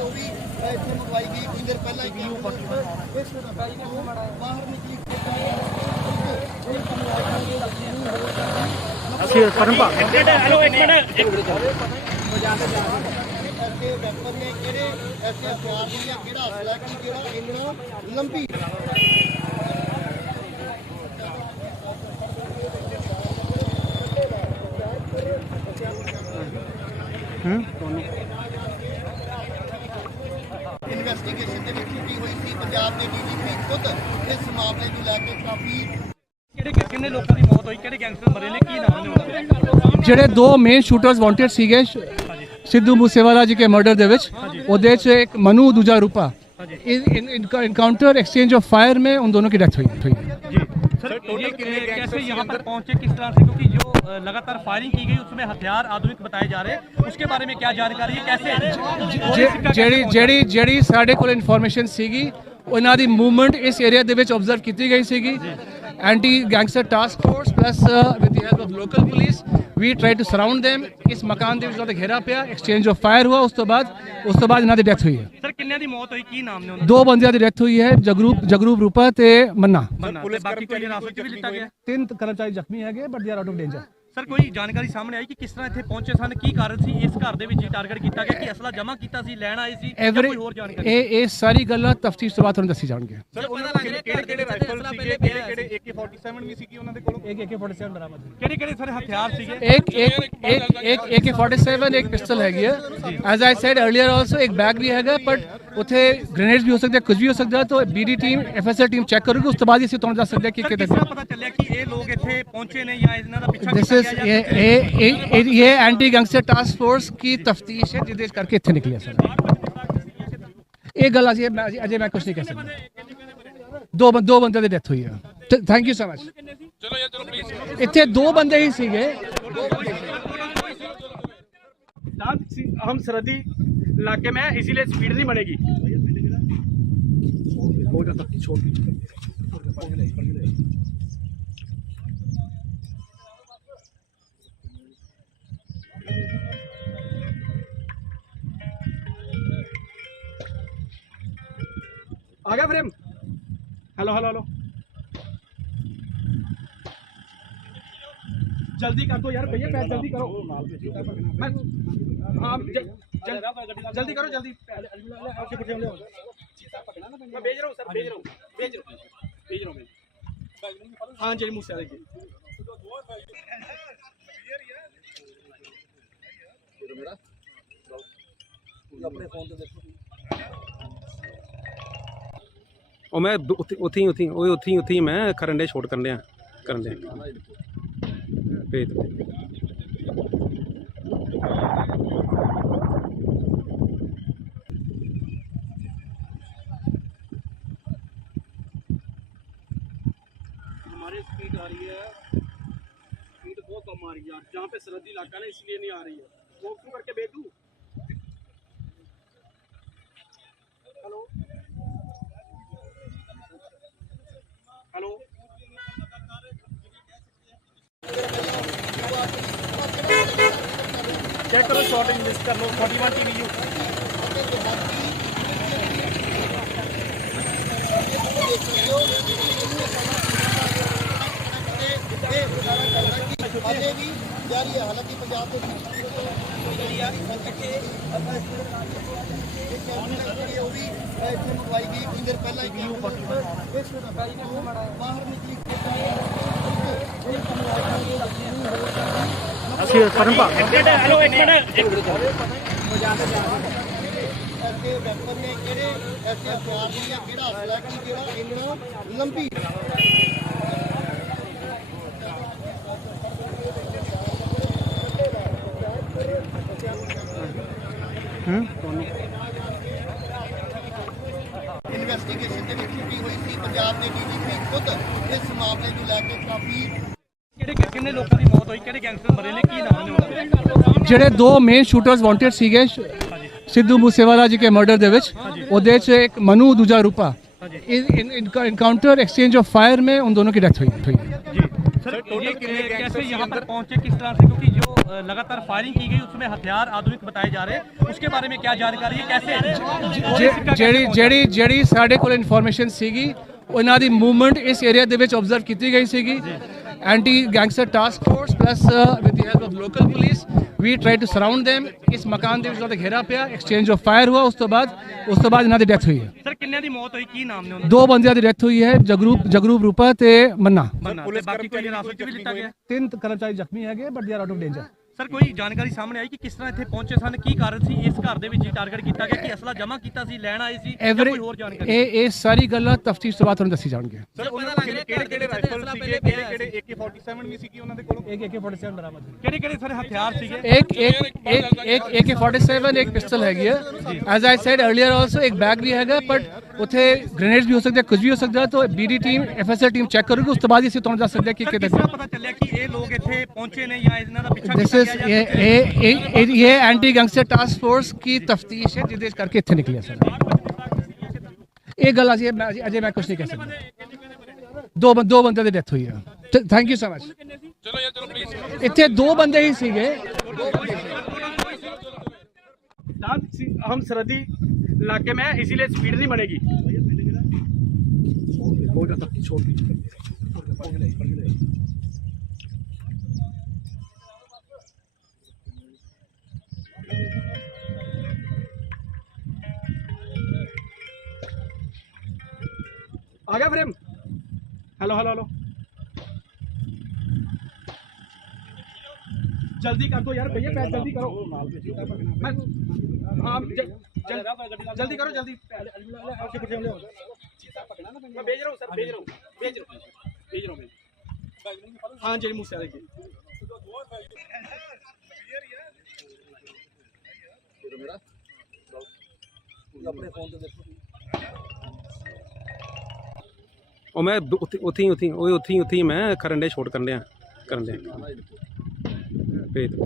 ਉਹ ਵੀ ਇੱਥੇ ਮੰਗਵਾਈ ਗਈ ਕੁਝ ਦੇਰ ਪਹਿਲਾਂ ਹੀ ਬਾਹਰ ਨਿਕਲੀ हेलो एक मिनट ਐਸੇ ਵੈਪਨ ਨੇ ਕਿਹੜੇ ਐਸੇ ਹਥਿਆਰ ਨੇ ਜਾਂ ਕਿਹੜਾ ਅਸਲਾ ਕੀ ਜਿਹੜਾ ਇੰਨਾ ਲੰਬੀ ਇਨਵੈਸਟੀਗੇਸ਼ਨ ਦੇ ਵਿੱਚ ਕੀ ਹੋਈ ਸੀ ਪੰਜਾਬ ਦੇ ਡੀਜੀਪੀ ਖੁਦ ਇਸ ਮਾਮਲੇ ਨੂੰ ਲੈ ਕੇ ਕਾਫੀ ਕਿੰਨੇ ਲੋਕਾਂ ਦੀ ਮੌਤ ਹੋਈ, ਕਿਹੜੇ ਗੈਂਗਸਟਰ ਮਰੇ ਨੇ, ਕੀ ਨਾਮ ਨੇ ਉਹਨਾਂ ਦੇ? ਜਿਹੜੇ ਦੋ ਮੇਨ ਸ਼ੂਟਰਸ ਵਾਂਟਡ ਸੀਗੇ ਸਿੱਧੂ ਮੂਸੇਵਾਲਾ ਜੀ ਕੇ ਮਰਡਰ ਦੇ ਵਿੱਚ ਉਹਦੇ ਚ ਇੱਕ ਮਨੂ ਦੂਜਾ ਰੂਪਾ इनकाउंटर एक्सचेंज ऑफ फायर में उन दोनों की डेथ हुई जी सर, ये कैसे यहाँ पर पहुँचे, किस तरह से, क्योंकि जो लगातार फायरिंग की गई उसमें हथियार आधुनिक बताए जा रहे हैं, उसके बारे में क्या जानकारी है, कैसे ਜਿਹੜੀ ਸਾਡੇ ਕੋਲ ਇਨਫੋਰਮੇਸ਼ਨ ਸੀਗੀ ਉਹਨਾਂ ਦੀ ਮੂਵਮੈਂਟ ਇਸ ਏਰੀਆ ਦੇ ਵਿੱਚ ਆਬਜ਼ਰਵ ਕੀਤੀ ਗਈ ਸੀਗੀ anti gangster task force plus with the help of local police we try to surround them इस मकान ਦੇ ਵਿੱਚ ਉਹਨਾਂ ਦਾ ਘੇਰਾ ਪਿਆ ਐਕਸਚੇਂਜ ਆਫ ਫਾਇਰ हुआ ਉਸ ਤੋਂ ਬਾਅਦ ਇਹਨਾਂ ਦੀ ਡੈਥ ਹੋਈ ਹੈ ਸਰ ਕਿੰਨਿਆਂ ਦੀ ਮੌਤ ਹੋਈ, ਕੀ ਨਾਮ ਨੇ ਉਹਨਾਂ ਦੋ ਬੰਦਿਆਂ ਦੀ ਡੈਥ ਹੋਈ ਹੈ ਜਗਰੂਪ ਰੂਪਾ ਤੇ ਮੰਨਾ ਪੁਲਿਸ ਬਾਕੀ ਕੋਈ ਹਿਰਾਸਤ ਚ ਵੀ ਲਿੱਤਾ ਗਿਆ ਤਿੰਨ ਕਰਮਚਾਰੀ ਜ਼ਖਮੀ ਹੈਗੇ but they are out of danger sir ਕੋਈ ਜਾਣਕਾਰੀ ਸਾਹਮਣੇ ਆਈ ਕਿ ਕਿਸ ਤਰ੍ਹਾਂ ਇੱਥੇ ਪਹੁੰਚੇ ਸਨ, ਕੀ ਕਾਰਨ ਸੀ ਇਸ ਘਰ ਦੇ ਵਿੱਚ ਟਾਰਗੇਟ ਕੀਤਾ ਗਿਆ ਕਿ ਅਸਲਾ ਜਮ੍ਹਾਂ ਕੀਤਾ ਸੀ, ਲੈਣ ਆਏ ਸੀ ਜਾਂ ਕੋਈ ਹੋਰ ਜਾਣਕਾਰੀ? ਇਹ ਸਾਰੀ ਗੱਲਾਂ ਤਫਤੀਸ਼ ਤੋਂ ਬਾਅਦ ਤੁਹਾਨੂੰ ਦੱਸੀ ਜਾਣਗੀਆਂ ਸਰ ਉਹਨਾਂ ਕੋਲ ਕਿਹੜੇ ਰਾਈਫਲ ਸੀਗੇ, ਕਿਹੜੇ AK47 ਵੀ ਸੀਗੀ ਉਹਨਾਂ ਦੇ ਕੋਲ, एक AK47 बरामद ਕਿਹੜੇ ਸਰ ਹਥਿਆਰ ਸੀਗੇ? एक AK47 एक पिस्टल हैगी है as I said earlier also एक बैग भी हैगा बट उथे ग्रेनेड्स भी हो सकते हैं कुछ भी हो सकता है तो BD team FSL team check करेगी उस तो बाद इसे ਤੁਹਾਨੂੰ ਦੱਸ ਸਕਦੇ ਕਿ ਕਿਤੇ ਪਤਾ ਚੱਲਿਆ ਕਿ ਇਹ ਲੋਕ ਇੱਥੇ ਪਹੁੰਚੇ ਨੇ ਜਾਂ ਇਹਨਾਂ ਦਾ ਪਿੱਛਾ दिस इज ये एंटी गैंगस्टर टास्क फोर्स की तफ्तीश है जिसके करके इतने निकले सर एक गल अजय मैं कुछ नहीं कह सकता दो बंदे की डेथ हुई है थैंक यू सो मच इतने दो बंदे ही सीगे हम सरहदी इलाके में इसीलिए स्पीड नहीं बनेगी आ गया फ्रेम हेलो हेलो हेलो जल्दी कर दो यार भैया पैर जल्दी करो मैं हाँ जल्दी करो जल्दी मैं भेज रहा हूँ सर भेज रहा हूँ हाँ जी मुझसे देखिए अपने फोन तो देखो ਉਹ ਮੈਂ ਉੱਥੇ ਹੀ ਮੈਂ ਕਰਨ ਦੇ ਸ਼ੂਟ ਕਰਨ ਦੇ ਭੇਜ ਦੋ हमारी स्पीड आ रही है स्पीड बहुत कम आ रही है यार जहाँ पे सरहदी इलाका है इसलिए नहीं आ रही है वो क्यों करके भेज दूँ हेलो हेलो चेक करो शॉर्टिंग लिस्ट कर लो 41 TVU ਹਾਲੇ ਵੀ ਜਾਰੀ ਹੈ। ਹਾਲਾਂਕਿ ਪੰਜਾਬ ਦੇ ਉਹ ਵੀ ਇੱਥੇ ਮੰਗਵਾਈ ਗਈ ਕੁਝ ਦੇਰ ਪਹਿਲਾਂ ਹੀ ਬਾਹਰ ਨਿਕਲੀ हेलो एक मिनट ਐਸੇ ਵੈਪਨ ਨੇ ਕਿਹੜੇ ਐਸੇ ਹਥਿਆਰ ਨੇ ਜਾਂ ਕਿਹੜਾ ਅਸਲਾ ਕੀ ਜਿਹੜਾ ਇੰਨਾ ਲੰਬੀ ਇਨਵੈਸਟੀਗੇਸ਼ਨ ਇਨਵੈਸਟੀਗੇਸ਼ਨ ਦੇ ਵਿੱਚ ਛੁੱਟੀ ਹੋਈ ਸੀ। ਪੰਜਾਬ ਦੇ ਡੀਜੀਪੀ ਖੁਦ ਇਸ ਮਾਮਲੇ ਨੂੰ ਲੈ ਕੇ ਕਾਫੀ ਕਿੰਨੇ ਲੋਕਾਂ ਦੀ ਮੌਤ ਹੋਈ, ਕਿਹੜੇ ਗੈਂਗਸਟਰ ਮਰੇ ਨੇ, ਕੀ ਨਾਮ ਨੇ ਉਹਨਾਂ ਦੇ? ਜਿਹੜੇ ਦੋ ਮੇਨ ਸ਼ੂਟਰਸ ਵਾਂਟਡ ਸੀਗੇ ਸਿੱਧੂ ਮੂਸੇਵਾਲਾ ਜੀ ਕੇ ਮਰਡਰ ਦੇ ਵਿੱਚ, ਉਹਦੇ ਚ ਇੱਕ ਮਨੂ ਦੂਜਾ ਰੂਪਾ, इनकाउंटर एक्सचेंज ऑफ फायर में उन दोनों की डेथ हुई जी सर, ये कैसे यहाँ पर पहुँचे, किस तरह से, क्योंकि जो लगातार फायरिंग की गई उसमें हथियार आधुनिक बताए जा रहे हैं, उसके बारे में क्या जानकारी है, कैसे ਜਿਹੜੀ ਸਾਡੇ ਕੋਲ ਇਨਫੋਰਮੇਸ਼ਨ ਸੀਗੀ ਉਹਨਾਂ ਦੀ ਮੂਵਮੈਂਟ ਇਸ ਏਰੀਆ ਦੇ ਵਿੱਚ ਆਬਜ਼ਰਵ ਕੀਤੀ ਗਈ ਸੀਗੀ। Anti gangster task force plus with the help of local police we try to surround them। ਇਸ ਮਕਾਨ ਦੇ ਵਿੱਚ ਉਹਨਾਂ ਦਾ ਘੇਰਾ ਪਿਆ, ਐਕਸਚੇਂਜ ਆਫ ਫਾਇਰ ਹੁਆ, ਉਸ ਤੋਂ ਬਾਅਦ ਇਹਨਾਂ ਦੀ ਡੈਥ ਹੋਈ ਹੈ। ਸਰ ਕਿੰਨਿਆਂ ਦੀ ਮੌਤ ਹੋਈ, ਕੀ ਨਾਮ ਨੇ ਉਹਨਾਂ ਦੋ ਬੰਦਿਆਂ ਦੀ ਡੈਥ ਹੋਈ ਹੈ, ਜਗਰੂਪ ਰੂਪਾ ਤੇ ਮੰਨਾ। ਦੇ? ਬਾਕੀ ਕੋਈ ਹਿਰਾਸਤ 'ਚ ਵੀ ਲਿੱਤਾ ਗਿਆ? 3 ਕਰਮਚਾਰੀ ਜ਼ਖਮੀ ਹੈਗੇ but they are out of danger. Sir ਕੋਈ ਜਾਣਕਾਰੀ ਸਾਹਮਣੇ ਆਈ ਕਿ ਕਿਸ ਤਰ੍ਹਾਂ ਇੱਥੇ ਪਹੁੰਚੇ ਸਨ, ਕੀ ਕਾਰਨ ਸੀ ਇਸ ਘਰ ਦੇ ਵਿੱਚ ਟਾਰਗੇਟ ਕੀਤਾ ਗਿਆ, ਕਿ ਅਸਲਾ ਜਮ੍ਹਾਂ ਕੀਤਾ ਸੀ, ਲੈਣ ਆਏ ਸੀ, ਜਾਂ ਕੋਈ ਹੋਰ ਜਾਣਕਾਰੀ? ਇਹ ਸਾਰੀ ਗੱਲਾਂ ਤਫਤੀਸ਼ ਤੋਂ ਬਾਅਦ ਤੁਹਾਨੂੰ ਦੱਸੀ ਜਾਣਗੀਆਂ। ਸਰ ਉਹਨਾਂ ਕੋਲ ਕਿਹੜੇ ਰਾਈਫਲ ਸੀਗੇ, ਕਿਹੜੇ AK-47 ਵੀ ਸੀਗੀ ਉਹਨਾਂ ਦੇ ਕੋਲ? एक AK-47 बरामद है। ਕਿਹੜੇ ਸਾਰੇ ਹਥਿਆਰ ਸੀਗੇ? एक AK-47 एक पिस्टल हैगी है। As I said earlier also एक बैग भी हैगा, बट उथे ग्रेनेड्स भी हो सकते हैं, कुछ भी हो सकता है। तो BD team FSL team check करोगे, ਉਸ ਤੋਂ ਬਾਅਦ ਅਸੀਂ ਤੁਹਾਨੂੰ ਦੱਸ ਸਕਦੇ ਹਾਂ ਕਿ ਕਿਸ ਤਰ੍ਹਾਂ ਪਤਾ ਚੱਲਿਆ ਕਿ ਇਹ ਲੋਕ ਇੱਥੇ ਪਹੁੰਚੇ ਨੇ ਜਾਂ ਇਹਨਾਂ ਦਾ ਪਿੱਛਾ दिस ਕੀਤਾ इज ਗਿਆ ਜਾਂ ये एंटी गैंगस्टर टास्क फोर्स की तफ्तीश है जिसके करके इतने निकले सर। एक गल अजय मैं कुछ नहीं कह सकता। दो बंदे की डेथ हुई है। Thank you so much. इतने दो बंदे ही सीगे। हम सरहदी इलाके में इसीलिए स्पीड नहीं बनेगी। आ गया फ्रेम? हेलो हेलो हेलो, जल्दी कर दो यार भैया, पैर जल्दी करो। मैं हाँ जल्दी करो, जल्दी। मैं भेज रहा हूँ सर, भेज रहा हूँ। हाँ जी मुझसे देखिए। अपने फोन से देखो। ਉਹ ਮੈਂ ਉੱਥੇ ਹੀ ਮੈਂ ਕਰਨ ਦੇ ਸ਼ੂਟ ਕਰਨ ਦੇ ਭੇਜ ਦੇ।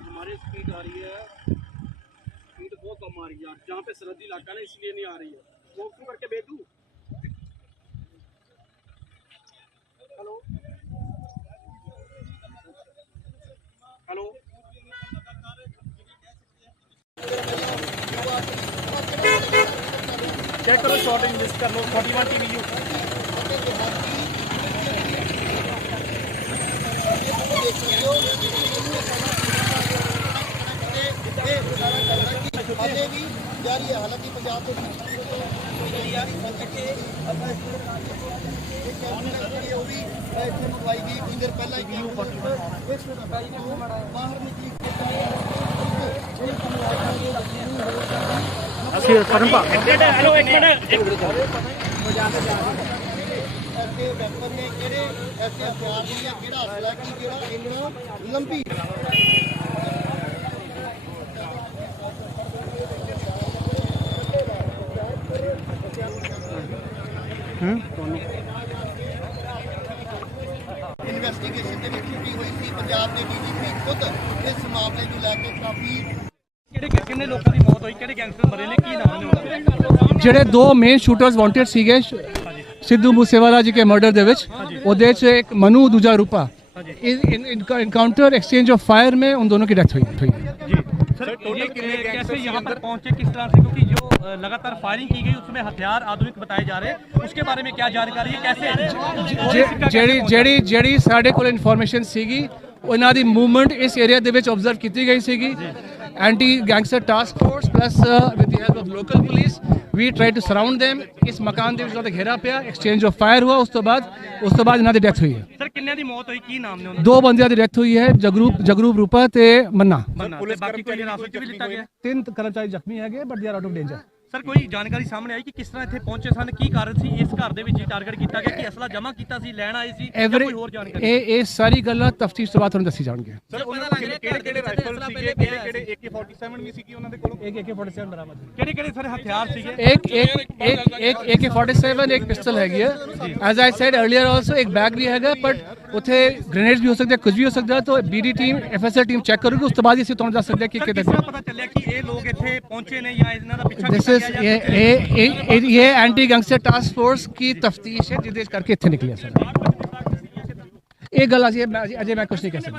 हमारे स्पीड आ रही है, स्पीड बहुत कम आ रही है यार, जहाँ पे सरहदी इलाका है इसलिए नहीं आ रही है। वो क्यों करके भेज दूँ? हेलो हेलो, चेक करो, शॉर्टिंग लिस्ट कर लो, 41 TVU। ਹਾਲੇ ਵੀ ਜਾਰੀ ਹੈ। ਹਾਲਾਂਕਿ ਪੰਜਾਬ ਦੇ ਵਿੱਚ ਉਹ ਵੀ ਇੱਥੇ ਮੰਗਵਾਈ ਗਈ ਕੁਝ ਦੇਰ ਪਹਿਲਾਂ ਹੀ ਬਾਹਰ ਨਿਕਲੀ। हेलो एक मिनट, ਐਸੇ ਵੈਪਨ ਨੇ, ਕਿਹੜੇ ਐਸੇ ਹਥਿਆਰ ਨੇ ਜਾਂ ਕਿਹੜਾ ਅਸਲਾ ਕਿ ਜਿਹੜਾ ਇੰਨਾ ਲੰਬੀ ਇਨਵੈਸਟੀਗੇਸ਼ਨ ਦੇ ਵਿੱਚ ਛੁੱਟੀ ਹੋਈ ਸੀ। ਪੰਜਾਬ ਦੇ ਡੀਜੀਪੀ ਖੁਦ ਇਸ ਮਾਮਲੇ ਨੂੰ ਲੈ ਕੇ ਕਾਫੀ ਕਿੰਨੇ ਲੋਕਾਂ ਦੀ ਮੌਤ ਹੋਈ, ਕਿਹੜੇ ਗੈਂਗਸਟਰ ਮਰੇ ਨੇ, ਕੀ ਨਾਮ ਨੇ ਉਹਨਾਂ ਦੇ? ਜਿਹੜੇ ਦੋ ਮੇਨ ਸ਼ੂਟਰਸ ਵਾਂਟਡ ਸੀਗੇ ਸਿੱਧੂ ਮੂਸੇਵਾਲਾ ਜੀ ਕੇ ਮਰਡਰ ਦੇ ਵਿੱਚ, ਉਹਦੇ ਚ ਇੱਕ ਮਨੂ ਦੂਜਾ ਰੂਪਾ, इनकाउंटर एक्सचेंज ऑफ फायर में उन दोनों की डेथ हुई। जी सर, ये कैसे यहाँ पर पहुँचे, किस तरह से, क्योंकि जो लगातार फायरिंग की गई उसमें हथियार आधुनिक बताए जा रहे हैं, उसके बारे में क्या जानकारी है, कैसे? ਜਿਹੜੀ ਸਾਡੇ ਕੋਲ ਇਨਫੋਰਮੇਸ਼ਨ ਸੀਗੀ ਉਹਨਾਂ ਦੀ ਮੂਵਮੈਂਟ ਇਸ ਏਰੀਆ ਦੇ ਵਿੱਚ ਆਬਜ਼ਰਵ ਕੀਤੀ ਗਈ ਸੀਗੀ। Anti gangster task force plus with the help of local police we try to surround them। ਇਸ ਮਕਾਨ ਦੇ ਵਿੱਚ ਉਹਨਾਂ ਦਾ ਘੇਰਾ ਪਿਆ, ਐਕਸਚੇਂਜ ਆਫ ਫਾਇਰ ਹੁਆ, ਉਸ ਤੋਂ ਬਾਅਦ ਇਹਨਾਂ ਦੀ ਡੈਥ ਹੋਈ ਹੈ। ਸਰ ਕਿੰਨਿਆਂ ਦੀ ਮੌਤ ਹੋਈ, ਕੀ ਨਾਮ ਨੇ ਉਹਨਾਂ ਦੋ ਬੰਦਿਆਂ ਦੀ ਡੈਥ ਹੋਈ ਹੈ, ਜਗਰੂਪ ਰੂਪਾ ਤੇ ਮੰਨਾ। ਦੇ? ਬਾਕੀ ਕੋਈ ਹਿਰਾਸਤ 'ਚ ਵੀ ਲਿੱਤਾ ਗਿਆ? 3 ਕਰਮਚਾਰੀ ਜ਼ਖਮੀ ਹੈਗੇ but they are out of danger. Sir ਕੋਈ ਜਾਣਕਾਰੀ ਸਾਹਮਣੇ ਆਈ ਕਿ ਕਿਸ ਤਰ੍ਹਾਂ ਇੱਥੇ ਪਹੁੰਚੇ ਸਨ, ਕੀ ਕਾਰਨ ਸੀ ਇਸ ਘਰ ਦੇ ਵਿੱਚ ਹੀ ਟਾਰਗੇਟ ਕੀਤਾ ਗਿਆ, ਕਿ ਅਸਲਾ ਜਮ੍ਹਾਂ ਕੀਤਾ ਸੀ, ਲੈਣ ਆਏ ਸੀ ਜਾਂ ਕੋਈ ਹੋਰ ਜਾਣਕਾਰੀ? ਇਹ ਸਾਰੀ ਗੱਲਾਂ ਤਫਤੀਸ਼ ਤੋਂ ਬਾਅਦ ਤੁਹਾਨੂੰ ਦੱਸੀ ਜਾਣਗੀਆਂ। ਸਰ ਉਹਨਾਂ ਕੋਲ ਕਿਹੜੇ ਰਾਈਫਲ ਸੀਗੇ, ਕਿਹੜੇ AK-47 ਵੀ ਸੀਗੀ ਉਹਨਾਂ ਦੇ ਕੋਲ? एक AK-47 बरामद है। ਕਿਹੜੇ ਸਰ ਹਥਿਆਰ ਸੀਗੇ? एक AK-47 एक पिस्टल हैगी है। As I said earlier also एक बैग भी हैगा, बट उत्थे ग्रेनेड्स भी हो सकते हैं, कुछ भी हो सकता है। तो BD team FSL team check करूगी, उस तो बाद इसे ਤੁਹਾਨੂੰ ਦੱਸ ਸਕਦੇ ਕਿ ਸਰ ਕਿਤੇ ਕਿਸ ਤਰ੍ਹਾਂ ਪਤਾ ਚੱਲਿਆ ਕਿ ਇਹ ਲੋਕ ਇੱਥੇ ਪਹੁੰਚੇ ਨੇ ਜਾਂ ਇਹਨਾਂ ਦਾ ਪਿੱਛਾ दिस ਕੀਤਾ इज ਗਿਆ ਜਾਂ ये एंटी गैंगस्टर टास्क फोर्स की तफ्तीश है जिसदे करके इत्थे निकले सर। ये गल अजय मैं कुछ नहीं कह सकता।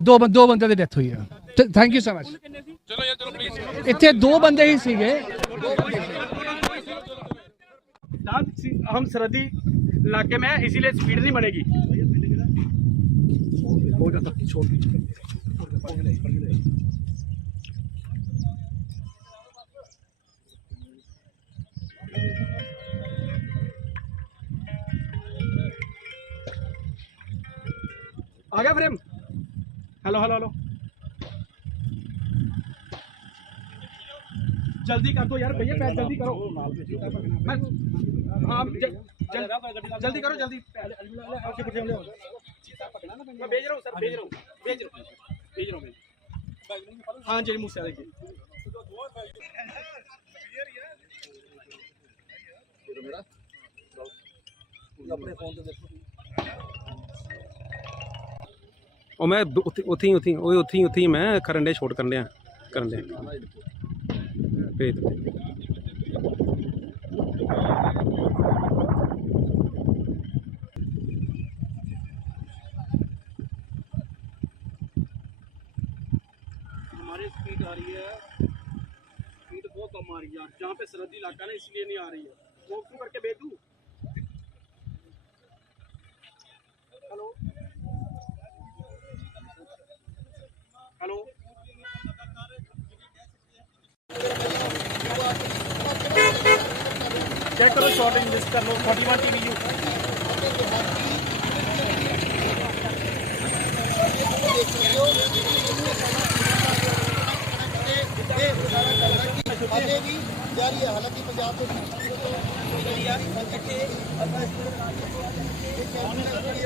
दो बंदे की डेथ हुई है। Thank you so much. इत्थे दो बंदे ही सीगे। हम सरहदी इलाके में इसीलिए स्पीड नहीं बनेगी। आ गया फ्रेम। हेलो हेलो हेलो, जल्दी कर दो यार भैया, पैक जल्दी करो। हाँ जल्दी करो जल्दी। मैं भेज रहा हूँ सर, भेज रहा हूँ। हाँ जी मुझसे देखिए। अपने फोन से देखो। ਉਹ ਮੈਂ ਉੱਥੇ ਹੀ ਮੈਂ ਕਰਨ ਦੇ ਸ਼ੂਟ ਕਰਨ ਦੇ ਭੇਜ ਦਿੱਤੇ। हमारी स्पीड आ रही है, स्पीड बहुत कम आ रही है यार, जहाँ पे सरहदी इलाका ना इसलिए नहीं आ रही है। वो क्यों करके भेज दूँ? हेलो हेलो, चेक करो, शॉर्ट इन्वेस्ट कर लो। 41 TVU ਅਜੇ ਵੀ ਜਾਰੀ ਹੈ। ਹਾਲਾਂਕਿ ਪੰਜਾਬ ਦੇ ਵਿੱਚ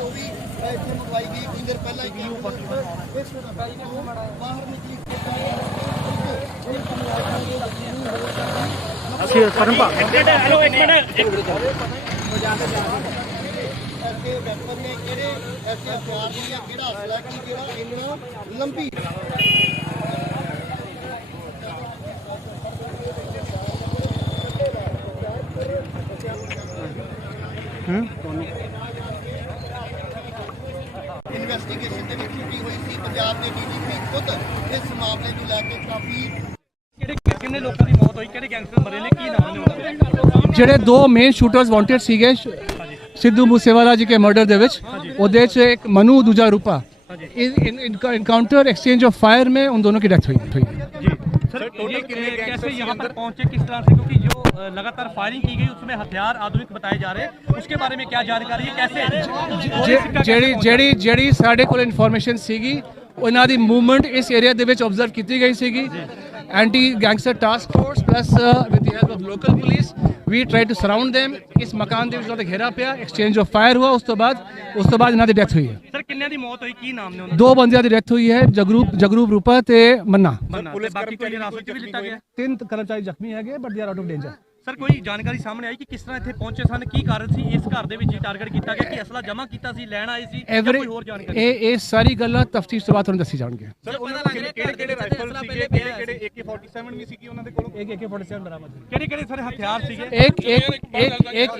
ਉਹ ਵੀ ਇੱਥੇ ਮੰਗਵਾਈ ਗਈ ਕੁਝ ਦੇਰ ਪਹਿਲਾਂ ਹੀ ਬਾਹਰ ਨਿਕਲੀ। हेलो एक मिनट। ਐਸੇ ਵੈਪਨ ਨੇ, ਕਿਹੜੇ ਐਸੇ ਹਥਿਆਰ ਨੇ ਜਾਂ ਕਿਹੜਾ ਅਸਲਾ ਕੀ ਜਿਹੜਾ ਇਹਨਾਂ ਨੂੰ ਲੰਬੀ ਇਨਵੈਸਟੀਗੇਸ਼ਨ ਦੇ ਵਿੱਚ ਛੁੱਟੀ ਹੋਈ ਸੀ। ਪੰਜਾਬ ਦੇ DGP ਖੁਦ ਇਸ ਮਾਮਲੇ ਨੂੰ ਲੈ ਕੇ ਕਾਫੀ ਕਿੰਨੇ ਲੋਕਾਂ ਦੀ ਮੌਤ ਹੋਈ, ਕਿਹੜੇ ਗੈਂਗਸਟਰ ਮਰੇ ਨੇ, ਕੀ ਨਾਮ ਨੇ ਉਹਨਾਂ ਦੇ? ਜਿਹੜੇ ਦੋ ਮੇਨ ਸ਼ੂਟਰਸ ਵਾਂਟਡ ਸੀਗੇ ਸਿੱਧੂ ਮੂਸੇਵਾਲਾ ਜੀ ਕੇ ਮਰਡਰ ਦੇ ਵਿੱਚ, ਉਹਦੇ ਚ ਇੱਕ ਮਨੂ, ਦੂਜਾ ਰੂਪਾ। इनकाउंटर एक्सचेंज ऑफ फायर में उन दोनों की डेथ हुई। जी सर, ये कैसे यहाँ पर पहुँचे, किस तरह से, क्योंकि जो लगातार फायरिंग की गई उसमें हथियार आधुनिक बताए जा रहे हैं, उसके बारे में क्या जानकारी है, कैसे ਜਿਹੜੀ ਸਾਡੇ ਕੋਲ ਇਨਫੋਰਮੇਸ਼ਨ ਸੀਗੀ ਉਹਨਾਂ ਦੀ ਮੂਵਮੈਂਟ ਇਸ ਏਰੀਆ ਦੇ ਵਿੱਚ ਆਬਜ਼ਰਵ ਕੀਤੀ ਗਈ ਸੀਗੀ। Anti gangster task force plus with the help of local police we try to surround them. इस मकान ਦੇ ਵਿੱਚ ਉਹਨਾਂ ਦਾ ਘੇਰਾ ਪਿਆ, ਐਕਸਚੇਂਜ ਆਫ ਫਾਇਰ हुआ, ਉਸ ਤੋਂ ਬਾਅਦ ਇਹਨਾਂ ਦੀ ਡੈਥ ਹੋਈ ਹੈ। ਸਰ ਕਿੰਨਿਆਂ ਦੀ ਮੌਤ ਹੋਈ, ਕੀ ਨਾਮ ਨੇ ਉਹਨਾਂ ਦੋ ਬੰਦਿਆਂ ਦੀ ਡੈਥ ਹੋਈ ਹੈ, ਜਗਰੂਪ ਰੂਪਾ ਤੇ ਮੰਨਾ। ਦੇ? ਬਾਕੀ ਕੋਈ ਹਿਰਾਸਤ 'ਚ ਵੀ ਲਿੱਤਾ ਗਿਆ? 3 ਕਰਮਚਾਰੀ ਜ਼ਖਮੀ ਹੈਗੇ, but they are out of danger. Sir ਕੋਈ ਜਾਣਕਾਰੀ ਸਾਹਮਣੇ ਆਈ ਕਿ ਕਿਸ ਤਰ੍ਹਾਂ ਇੱਥੇ ਪਹੁੰਚੇ ਸਨ, ਕੀ ਕਾਰਨ ਸੀ ਇਸ ਘਰ ਦੇ ਵਿੱਚ ਹੀ ਟਾਰਗੇਟ ਕੀਤਾ ਗਿਆ, ਕਿ ਅਸਲਾ ਜਮ੍ਹਾਂ ਕੀਤਾ ਸੀ, ਲੈਣ ਆਏ ਸੀ ਜਾਂ ਕੋਈ ਹੋਰ ਜਾਣਕਾਰੀ? ਇਹ ਸਾਰੀ ਗੱਲਾਂ ਤਫਤੀਸ਼ ਤੋਂ ਬਾਅਦ ਤੁਹਾਨੂੰ ਦੱਸੀ ਜਾਣਗੀਆਂ। ਸਰ ਉਹਨਾਂ ਕੋਲ ਕਿਹੜੇ ਰਾਈਫਲ ਸੀਗੇ, ਕਿਹੜੇ AK-47 ਵੀ ਸੀਗੀ ਉਹਨਾਂ ਦੇ ਕੋਲ? एक AK-47 बरामद है। ਕਿਹੜੇ ਸਰ ਹਥਿਆਰ ਸੀਗੇ? एक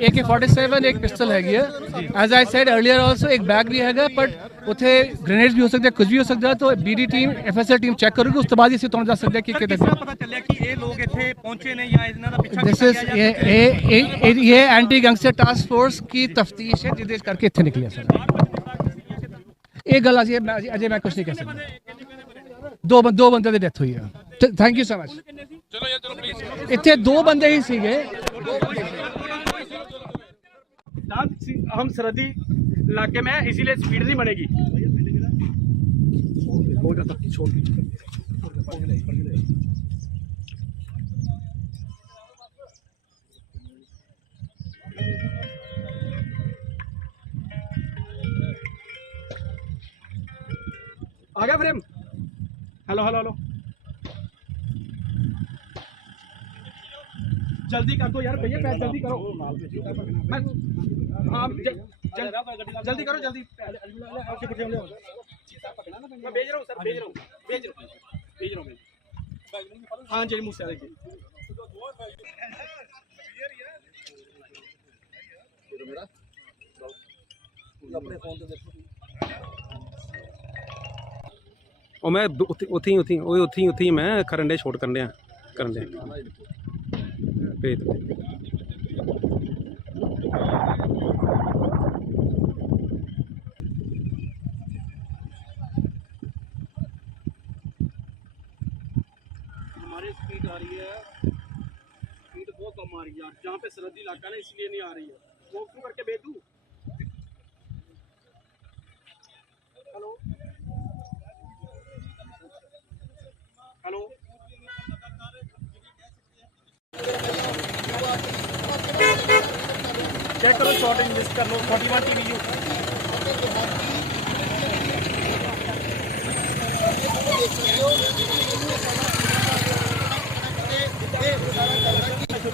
AK-47 एक पिस्टल हैगी है। As I said earlier also एक बैग भी हैगा, बट उत्थे ग्रेनेड्स भी हो सकते हैं, कुछ भी हो सकता है। तो BD team FSL team check करूगी, उस तो बाद इसे ਤੁਹਾਨੂੰ ਦੱਸ ਸਕਦੇ ਕਿ ਕਿਤੇ ਕਿਸ ਤਰ੍ਹਾਂ ਪਤਾ ਚੱਲਿਆ ਕਿ ਇਹ ਲੋਕ ਇੱਥੇ ਪਹੁੰਚੇ ਨੇ ਜਾਂ ਇਹਨਾਂ ਦਾ ਪਿੱਛਾ दिस ਕੀਤਾ इज ਗਿਆ ਜਾਂ ये एंटी गैंगस्टर टास्क फोर्स की तफ्तीश है जिसदे करके इत्थे निकले सर। ये गल अजय मैं कुछ नहीं कह सकता। दो बंदे की डेथ हुई है। Thank you so much. इत्थे दो बंदे ही सीगे। हम सरहदी इलाके में इसीलिए स्पीड नहीं बनेगी। आ गया फ्रेम। हेलो हेलो हेलो, जल्दी कर दो यार भैया, पैर जल्दी करो। मैं हाँ जल्दी करो जल्दी। मैं भेज रहा हूँ सर, भेज रहा हूँ। हाँ जी मुझसे देखिए। अपने फोन ਤੇ ਦੇਖੋ ਉਹ ਮੈਂ ਉੱਥੇ ਹੀ ਮੈਂ ਕਰਨ ਦੇ ਸ਼ੂਟ ਕਰਨ ਦੇ ਭੇਜ ਦਿਓ। हमारी स्पीड आ रही है, स्पीड बहुत कम आ रही है यार, जहाँ पे सरहदी इलाका ना इसलिए नहीं आ रही है। वो क्यों करके भेज दूँ। हेलो हेलो, चेक करो शॉर्ट इन्वेस्ट कर लो 41 TVU।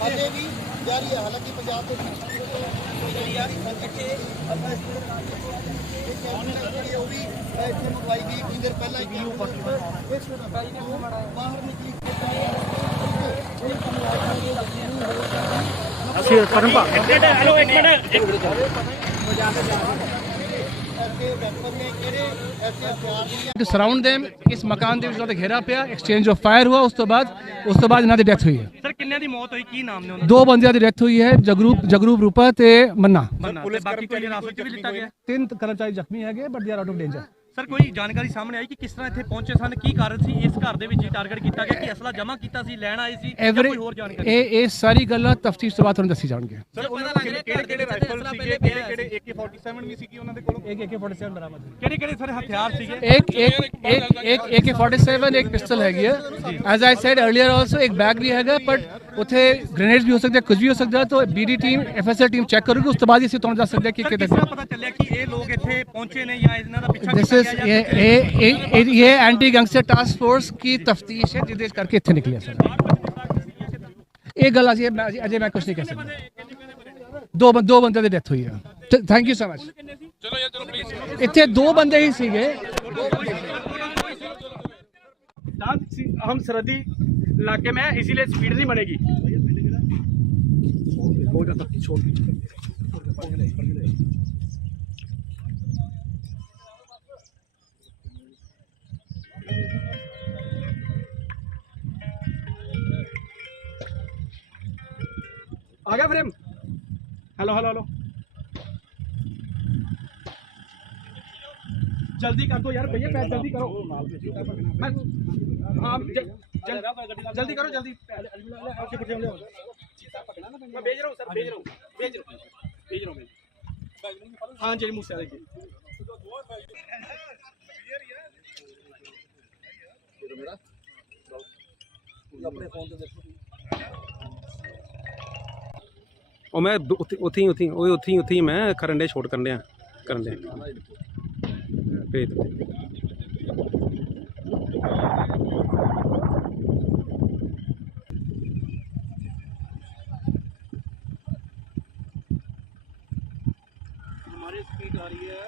ਹਾਲੇ ਵੀ ਜਾਰੀ ਹੈ। ਹਾਲਾਂਕਿ ਪੰਜਾਬ ਤੋਂ ਉਹ ਵੀ ਇੱਥੇ ਮੰਗਵਾਈ ਗਈ ਕੁਝ ਦੇਰ ਪਹਿਲਾਂ ਬਾਹਰ ਨਿਕਲੀ। हेलो एक मिनट, To surround them, ਇਸ ਮਕਾਨ ਦੇ ਵਿੱਚ ਉਹਨਾਂ ਦਾ ਘੇਰਾ ਪਿਆ, ਐਕਸਚੇਂਜ ਆਫ ਫਾਇਰ ਹੁਆ। ਉਸ ਤੋਂ ਬਾਅਦ ਇਹਨਾਂ ਦੀ ਡੈਥ ਹੋਈ ਹੈ। ਸਰ ਕਿੰਨਿਆਂ ਦੀ ਮੌਤ ਹੋਈ, ਕੀ ਨਾਮ ਨੇ ਉਹਨਾਂ ਦੋ ਬੰਦਿਆਂ ਦੀ ਡੈਥ ਹੋਈ ਹੈ, ਜਗਰੂਪ ਰੂਪਾ ਤੇ ਮੰਨਾ। ਦੇ? ਬਾਕੀ ਕੋਈ ਹਿਰਾਸਤ 'ਚ ਵੀ ਲਿੱਤਾ ਗਿਆ? 3 ਕਰਮਚਾਰੀ ਜ਼ਖਮੀ ਹੈਗੇ, but they are out of danger. Sir ਕੋਈ ਜਾਣਕਾਰੀ ਸਾਹਮਣੇ ਆਈ ਕਿ ਕਿਸ ਤਰ੍ਹਾਂ ਇੱਥੇ ਪਹੁੰਚੇ ਸਨ, ਕੀ ਕਾਰਨ ਸੀ ਇਸ ਘਰ ਦੇ ਵਿੱਚ ਟਾਰਗੇਟ ਕੀਤਾ ਗਿਆ, ਕਿ ਅਸਲਾ ਜਮ੍ਹਾਂ ਕੀਤਾ ਸੀ, ਲੈਣ ਆਏ ਸੀ ਜਾਂ ਕੋਈ ਹੋਰ ਜਾਣਕਾਰੀ? ਇਹ ਸਾਰੀ ਗੱਲਾਂ ਤਫਤੀਸ਼ ਤੋਂ ਬਾਅਦ ਤੁਹਾਨੂੰ ਦੱਸੀ ਜਾਣਗੇ। ਸਰ ਉਹਨਾਂ ਕੋਲ ਕਿਹੜੇ ਰਾਈਫਲ ਸੀਗੇ, ਕਿਹੜੇ AK47 ਵੀ ਸੀਗੀ ਉਹਨਾਂ ਦੇ ਕੋਲ? एक AK-47 बरामद है। ਕਿਹੜੇ ਸਰ ਹਥਿਆਰ ਸੀਗੇ? एक AK-47 एक पिस्टल हैगी है। As I said earlier also एक बैग भी हैगा, बट ਉੱਥੇ ਗ੍ਰੇਨੇਡਸ ਵੀ ਹੋ ਸਕਦੇ, ਕੁਝ ਵੀ ਹੋ ਸਕਦਾ। ਤਾਂ BD team FSL team check ਕਰੂਗੀ, ਉਸ ਤੋਂ ਬਾਅਦ ਅਸੀਂ ਤੁਹਾਨੂੰ ਦੱਸ ਸਕਦੇ ਕਿ ਕਿਸ ਤਰ੍ਹਾਂ ਪਤਾ ਚੱਲਿਆ ਕਿ ਇਹ ਲੋਕ ਇੱਥੇ ਪਹੁੰਚੇ ਨੇ ਜਾਂ ਇਹਨਾਂ ਦਾ ਪਿੱਛਾ दिस ਕੀਤਾ ਗਿਆ? इज ये एंटी गैंगस्टर टास्क फोर्स की तफ्तीश है जिसके करके इतने निकले सर। एक गल अजय मैं कुछ नहीं कह सकता। दो बंदे की डेथ हुई है। Thank you so much. इतने दो बंदे ही सीगे। हम सरहदी इलाके में, इसीलिए स्पीड नहीं बनेगी। आ गया फ्रेम। हेलो हेलो हेलो, जल्दी कर दो यार भैया, पैर जल्दी करो। मैं हाँ जल्दी करो जल्दी। मैं भेज रहा हूँ सर, भेज रहा हूँ। हाँ जी मुझसे देखिए। अपने फोन ਤੇ ਦੇਖੋ ਉਹ ਮੈਂ ਉੱਥੇ ਹੀ ਮੈਂ ਕਰਨ ਦੇ ਸ਼ੂਟ ਕਰਨ ਦੇ ਭੇਜ ਦਿਓ। हमारी स्पीड आ रही है,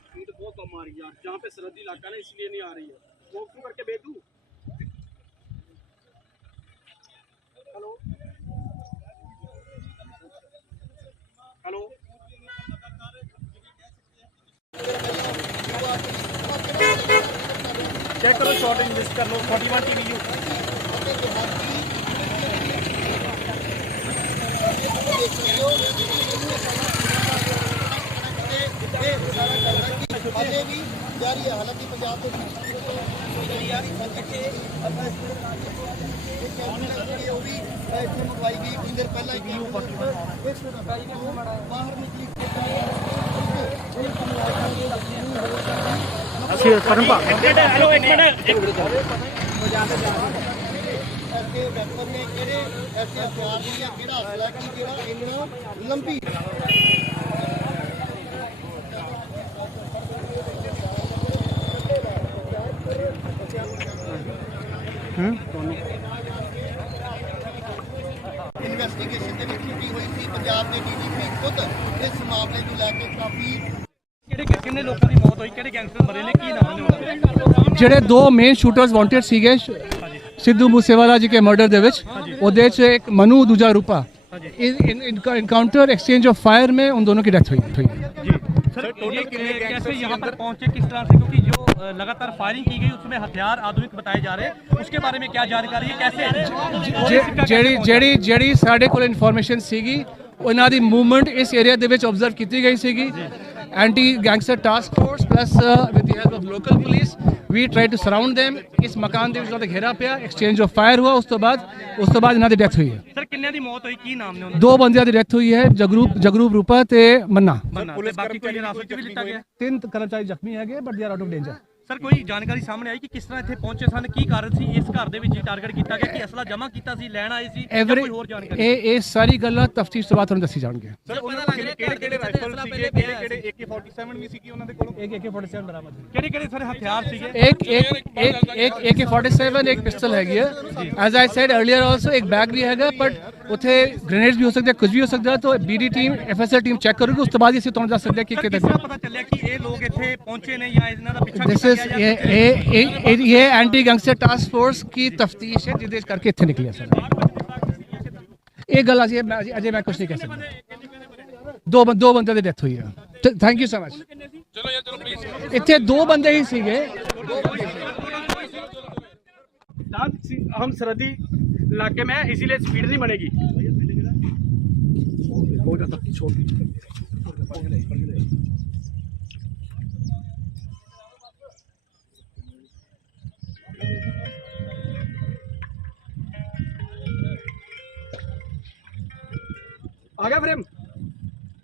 स्पीड बहुत कम आ रही है यार, जहाँ पे सरहदी इलाका ना इसलिए नहीं आ रही है। वो क्यों करके भेज दूँ। हेलो हेलो, चेक करो शॉर्ट इन्वेस्ट कर लो 41 TVU। ਹਾਲੇ ਵੀ ਜਾਰੀ ਹੈ। ਹਾਲਾਂਕਿ ਪੰਜਾਬ ਤੋਂ ਉਹ ਵੀ ਇੱਥੇ ਮੰਗਵਾਈ ਗਈ ਕੁਝ ਦੇਰ ਪਹਿਲਾਂ ਬਾਹਰ ਨਿਕਲੀ। हेलो एक मिनट, ਐਸੇ ਵੈਪਨ ਨੇ, ਕਿਹੜੇ ਐਸੇ ਹਥਿਆਰ ਨੇ, ਕਿਹੜਾ ਅਸਲਾ ਕੀ ਜਿਹੜਾ ਇਹਨਾਂ ਲੰਬੀ ਪੰਜਾਬ ਦੇ ਡੀਜੀਪੀ ਖੁਦ ਇਸ ਮਾਮਲੇ ਨੂੰ ਲੈ ਕੇ ਕਾਫੀ ਕਿੰਨੇ ਲੋਕਾਂ ਦੀ ਮੌਤ ਹੋਈ, ਕਿਹੜੇ ਗੈਂਗਸਟਰ ਮਰੇ ਨੇ, ਕੀ ਨਾਮ ਨੇ ਉਹਨਾਂ ਦੇ? ਜਿਹੜੇ ਦੋ ਮੇਨ ਸ਼ੂਟਰਸ ਵਾਂਟਡ ਸੀਗੇ ਸਿੱਧੂ ਮੂਸੇਵਾਲਾ ਜੀ ਕੇ ਮਰਡਰ ਦੇ ਵਿੱਚ, ਉਹਦੇ ਚ ਇੱਕ ਮਨੂ ਦੂਜਾ ਰੂਪਾ, इनकाउंटर एक्सचेंज ऑफ फायर में उन दोनों की डेथ हुई जी सर, ये कैसे यहाँ पर पहुंचे, किस तरह से, क्योंकि जो लगातार फायरिंग की गई उसमें हथियार आधुनिक बताए जा रहे हैं, उसके बारे में क्या जानकारी है, कैसे ਜਿਹੜੀ ਸਾਡੇ ਕੋਲ ਇਨਫੋਰਮੇਸ਼ਨ ਸੀਗੀ ਉਹਨਾਂ ਦੀ ਮੂਵਮੈਂਟ ਇਸ ਏਰੀਆ ਦੇ ਵਿੱਚ ਆਬਜ਼ਰਵ ਕੀਤੀ ਗਈ ਸੀਗੀ। Anti gangster task force plus with the help of local police we try to surround them. इस मकान ਦੇ ਵਿੱਚ ਉਹਨਾਂ ਦਾ ਘੇਰਾ ਪਿਆ, ਐਕਸਚੇਂਜ ਆਫ ਫਾਇਰ हुआ, ਉਸ ਤੋਂ ਬਾਅਦ ਇਹਨਾਂ ਦੀ ਡੈਥ ਹੋਈ ਹੈ। ਸਰ ਕਿੰਨਿਆਂ ਦੀ ਮੌਤ ਹੋਈ, ਕੀ ਨਾਮ ਨੇ ਉਹਨਾਂ ਦੋ ਬੰਦਿਆਂ ਦੀ ਡੈਥ ਹੋਈ ਹੈ, ਜਗਰੂਪ ਰੂਪਾ ਤੇ ਮੰਨਾ। ਪੁਲਿਸ ਬਾਕੀ ਕੋਈ ਹਿਰਾਸਤ ਚ ਵੀ ਲਿੱਤਾ ਗਿਆ? 3 ਕਰਮਚਾਰੀ ਜ਼ਖਮੀ ਹੈਗੇ but they are out of danger. Sir ਕੋਈ ਜਾਣਕਾਰੀ ਸਾਹਮਣੇ ਆਈ ਕਿ ਕਿਸ ਤਰ੍ਹਾਂ ਇੱਥੇ ਪਹੁੰਚੇ ਸਨ, ਕੀ ਕਾਰਨ ਸੀ ਇਸ ਘਰ ਦੇ ਵਿੱਚ ਟਾਰਗੇਟ ਕੀਤਾ ਗਿਆ, ਕਿ ਅਸਲਾ ਜਮ੍ਹਾਂ ਕੀਤਾ ਸੀ, ਲੈਣ ਆਏ ਸੀ, ਜਾਂ ਕੋਈ ਹੋਰ ਜਾਣਕਾਰੀ? ਇਹ ਸਾਰੀ ਗੱਲਾਂ ਤਫਤੀਸ਼ ਤੋਂ ਬਾਅਦ ਤੁਹਾਨੂੰ ਦੱਸੀ ਜਾਣਗੀਆਂ। ਸਰ ਉਹਨਾਂ ਕੋਲ ਕਿਹੜੇ ਰਾਈਫਲ ਸੀਗੇ, ਕਿਹੜੇ AK47 ਵੀ ਸੀਗੀ ਉਹਨਾਂ ਦੇ ਕੋਲ? एक AK47 ਬਰਾਮਦ ਹੈ। ਕਿਹੜੇ ਸਰ ਹਥਿਆਰ ਸੀਗੇ? एक AK47 एक पिस्टल हैगी है। As I said earlier also एक बैग भी हैगा, बट ਉੱਥੇ ਗ੍ਰੇਨੇਡਸ ਵੀ ਹੋ ਸਕਦੇ, ਕੁਝ ਵੀ ਹੋ ਸਕਦਾ। ਤਾਂ ਬੀਡੀ ਟੀਮ FSL ਟੀਮ ਚੈੱਕ ਕਰੂਗੀ, ਉਸ ਤੋਂ ਬਾਅਦ ਅਸੀਂ ਤੁਹਾਨੂੰ ਦੱਸ ਸਕਦੇ ਕਿ ਕਿਤੇ ਪਤਾ ਚੱਲਿਆ ਕਿ ਇਹ ਲੋਕ ਇੱਥੇ ਪਹੁੰਚੇ ਨੇ ਜਾਂ ਇਹਨਾਂ ਦਾ ਪਿੱਛਾ दिस इज ये एंटी गैंगस्टर टास्क फोर्स की तफ्तीश है जिसके करके इतने निकले सर। एक गल अजय मैं कुछ नहीं कह सकता। दो बंदे की डेथ हुई है। Thank you so much. इतने दो बंदे ही सीगे। हम सरहदी इलाके में, इसीलिए स्पीड नहीं बनेगी। आ गया फ्रेम?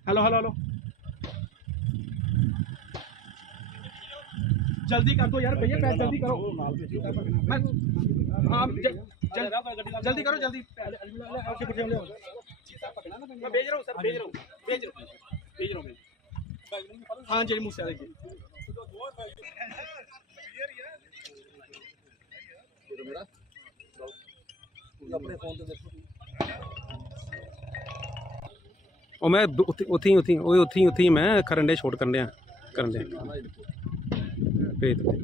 हेलो हेलो हेलो, जल्दी कर दो यार भैया, पैर जल्दी करो। मैं हाँ जल्दी करो, जल्दी मैं भेज रहा हूँ सर, भेज रहा हूँ। हाँ जी मुझसे आ देखिए। अपने फोन पे देखो। ਉਹ ਮੈਂ ਉੱਥੇ ਹੀ ਮੈਂ ਕਰਨ ਦੇ ਸ਼ੂਟ ਕਰਨ ਦੇ ਭੇਜ ਦਿੱਤੇ।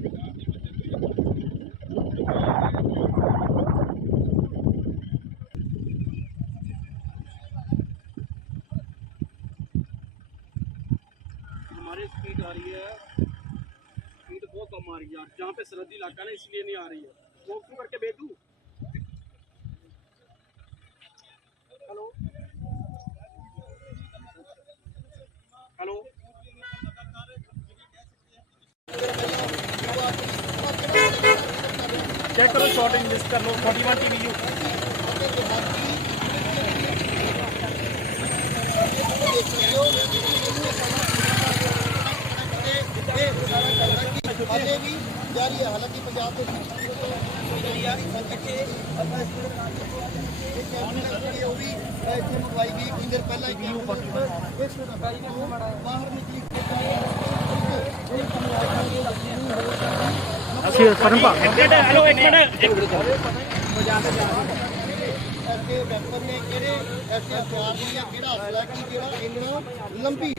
हमारी स्पीड आ रही है, स्पीड बहुत कम आ रही है यार, जहाँ पे सरहदी इलाका ना इसलिए नहीं आ रही है। वो क्यों करके भेज दूँ? हेलो हेलो, चेक करो, शॉर्टिंग लिस्ट कर लो, 41 TVU। ਹਾਲੇ ਵੀ ਜਾਰੀ ਹੈ। ਹਾਲਾਂਕਿ ਪੰਜਾਬ ਦੇ ਉਹ ਵੀ ਇੱਥੇ ਮੰਗਵਾਈ ਗਈ ਕੁਝ ਦੇਰ ਪਹਿਲਾਂ ਹੀ ਬਾਹਰ ਨਿਕਲੀ। हेलो एक मिनट, ਐਸੇ ਵੈਪਨ ਨੇ, ਕਿਹੜੇ ਐਸੇ ਹਥਿਆਰ ਨੇ ਜਾਂ ਕਿਹੜਾ ਅਸਲਾ ਕਿ ਜਿਹੜਾ ਇਹਨਾਂ ਨੂੰ ਲੰਬੀ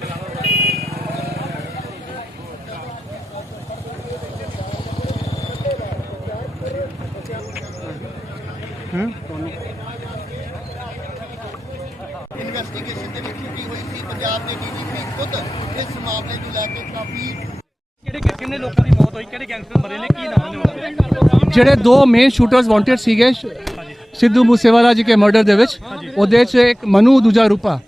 ਇਨਵੈਸਟੀਗੇਸ਼ਨ ਦੇ ਵਿੱਚ ਕੀ ਹੋਈ ਸੀ। ਪੰਜਾਬ ਦੇ ਡੀਜੀਪੀ ਖੁਦ ਇਸ ਮਾਮਲੇ ਨੂੰ ਲੈ ਕੇ ਕਾਫੀ ਕਿੰਨੇ ਲੋਕਾਂ ਦੀ ਮੌਤ ਹੋਈ, ਕਿਹੜੇ ਗੈਂਗਸਟਰ ਮਰੇ ਨੇ, ਕੀ ਨਾਮ ਨੇ ਉਹਨਾਂ ਦੇ? ਜਿਹੜੇ ਦੋ ਮੇਨ ਸ਼ੂਟਰਸ ਵਾਂਟਡ ਸੀਗੇ ਸਿੱਧੂ ਮੂਸੇਵਾਲਾ ਜੀ ਕੇ ਮਰਡਰ ਦੇ ਵਿੱਚ, ਉਹਦੇ ਚ ਇੱਕ ਮਨੂ ਦੂਜਾ ਰੂਪਾ,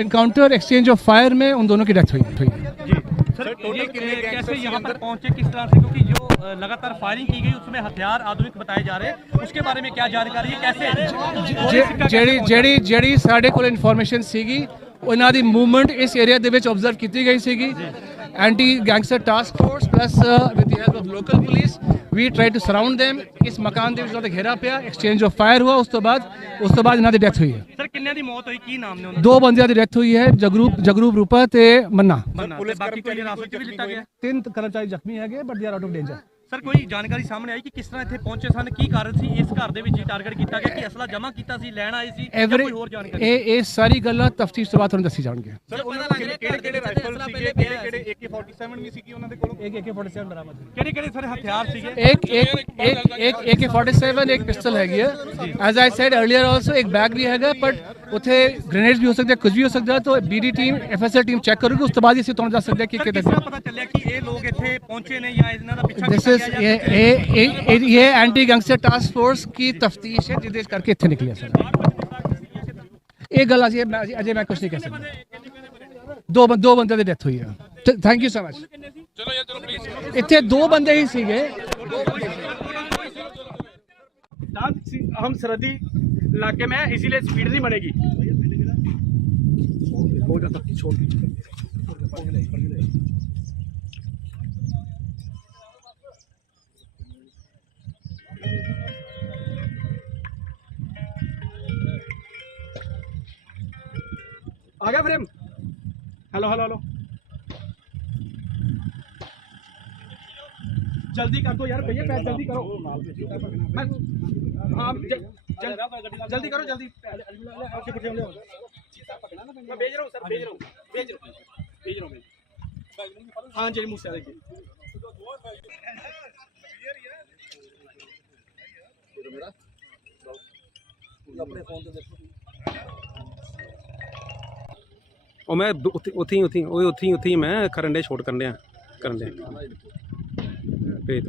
इनकाउंटर एक्सचेंज ऑफ फायर में उन दोनों की डेथ हुई। जी सर, ये कैसे यहाँ पर पहुंचे, किस तरह से, क्योंकि जो लगातार फायरिंग की गई उसमें हथियार आधुनिक बताए जा रहे हैं, उसके बारे में क्या जानकारी है, कैसे? ਜਿਹੜੀ ਸਾਡੇ ਕੋਲ ਇਨਫੋਰਮੇਸ਼ਨ ਸੀਗੀ ਉਹਨਾਂ ਦੀ ਮੂਵਮੈਂਟ ਇਸ ਏਰੀਆ ਦੇ ਵਿੱਚ ਆਬਜ਼ਰਵ ਕੀਤੀ ਗਈ ਸੀਗੀ। Anti gangster task force plus with the help of local police we try to surround them. इस मकान ਦੇ ਵਿੱਚ ਉਹਨਾਂ ਦਾ ਘੇਰਾ ਪਿਆ, ਐਕਸਚੇਂਜ ਆਫ ਫਾਇਰ हुआ, ਉਸ ਤੋਂ ਬਾਅਦ ਇਹਨਾਂ ਦੀ ਡੈਥ ਹੋਈ ਹੈ। ਸਰ ਕਿੰਨਿਆਂ ਦੀ ਮੌਤ ਹੋਈ, ਕੀ ਨਾਮ ਨੇ ਉਹਨਾਂ ਦੋ ਬੰਦਿਆਂ ਦੀ ਡੈਥ ਹੋਈ ਹੈ, ਜਗਰੂਪ ਰੂਪਾ ਤੇ ਮੰਨਾ। ਦੇ? ਬਾਕੀ ਕੋਈ ਹਿਰਾਸਤ ਚ ਵੀ ਲਿੱਤਾ ਗਿਆ? 3 ਕਰਮਚਾਰੀ ਜ਼ਖਮੀ ਹੈਗੇ but they are out of danger. Sir ਕੋਈ ਜਾਣਕਾਰੀ ਸਾਹਮਣੇ ਆਈ ਕਿ ਕਿਸ ਤਰ੍ਹਾਂ ਇੱਥੇ ਪਹੁੰਚੇ ਸਨ, ਕੀ ਕਾਰਨ ਸੀ ਇਸ ਘਰ ਦੇ ਵਿੱਚ ਹੀ ਟਾਰਗੇਟ ਕੀਤਾ ਗਿਆ ਕਿ ਅਸਲਾ ਜਮ੍ਹਾਂ ਕੀਤਾ ਸੀ, ਲੈਣ ਆਏ ਸੀ ਜਾਂ ਐਵਰੀ ਕੋਈ ਹੋਰ ਜਾਣਕਾਰੀ? ਇਹ ਸਾਰੀ ਗੱਲਾਂ ਤਫਤੀਸ਼ ਤੋਂ ਬਾਅਦ ਤੁਹਾਨੂੰ ਦੱਸੀ ਜਾਣਗੀਆਂ। ਸਰ ਉਹਨਾਂ ਕੋਲ ਕਿਹੜੇ ਰਾਈਫਲ ਸੀਗੇ, ਕਿਹੜੇ AK-47 ਵੀ ਸੀਗੀ ਉਹਨਾਂ ਦੇ ਕੋਲ? एक AK-47 बरामद है। ਕਿਹੜੇ ਸਰ ਹਥਿਆਰ ਸੀਗੇ? एक AK-47 एक पिस्टल हैगी है। As I said earlier also एक बैग भी हैगा, बट उत्थे ग्रेनेड्स भी हो सकते हैं, कुछ भी हो सकता है। तो BD team FSL team check करूगी, ਉਸ ਤੋਂ ਬਾਅਦ ਅਸੀਂ ਤੁਹਾਨੂੰ ਦੱਸ ਸਕਦੇ ਹਾਂ ਕਿ ਸਰ ਕਿਸ ਤਰ੍ਹਾਂ ਪਤਾ ਚੱਲਿਆ ਕਿ ਇਹ ਲੋਕ ਇੱਥੇ ਪਹੁੰਚੇ ਨੇ ਜਾਂ ਇਹਨਾਂ ਦਾ ਪਿੱਛਾ दिस ਕੀਤਾ इज ਗਿਆ ਜਾਂ ये एंटी गैंगस्टर टास्क फोर्स की तफ्तीश है जिसदे करके इत्थे निकलिया सर। ये गल अजय मैं कुछ नहीं कह सकता। दो बंदे की डेथ हुई है। Thank you so much. इत्थे दो बंदे ही सीगे। हम सरहदी इलाके में हैं, इसीलिए स्पीड नहीं बनेगी। आ गया फ्रेम? हेलो हेलो हेलो, जल्दी कर दो यार भैया, पैक जल्दी करो। मैं हाँ जल्दी करो जल्दी। मैं भेज रहा हूँ सर, भेज रहा हूँ। हाँ जी मुझसे देखिए। अपने फोन से देखो। ਉਹ ਮੈਂ ਉੱਥੇ ਹੀ ਮੈਂ ਕਰਨ ਦੇ ਸ਼ੂਟ ਕਰਨ ਦੇ ਭੇਜ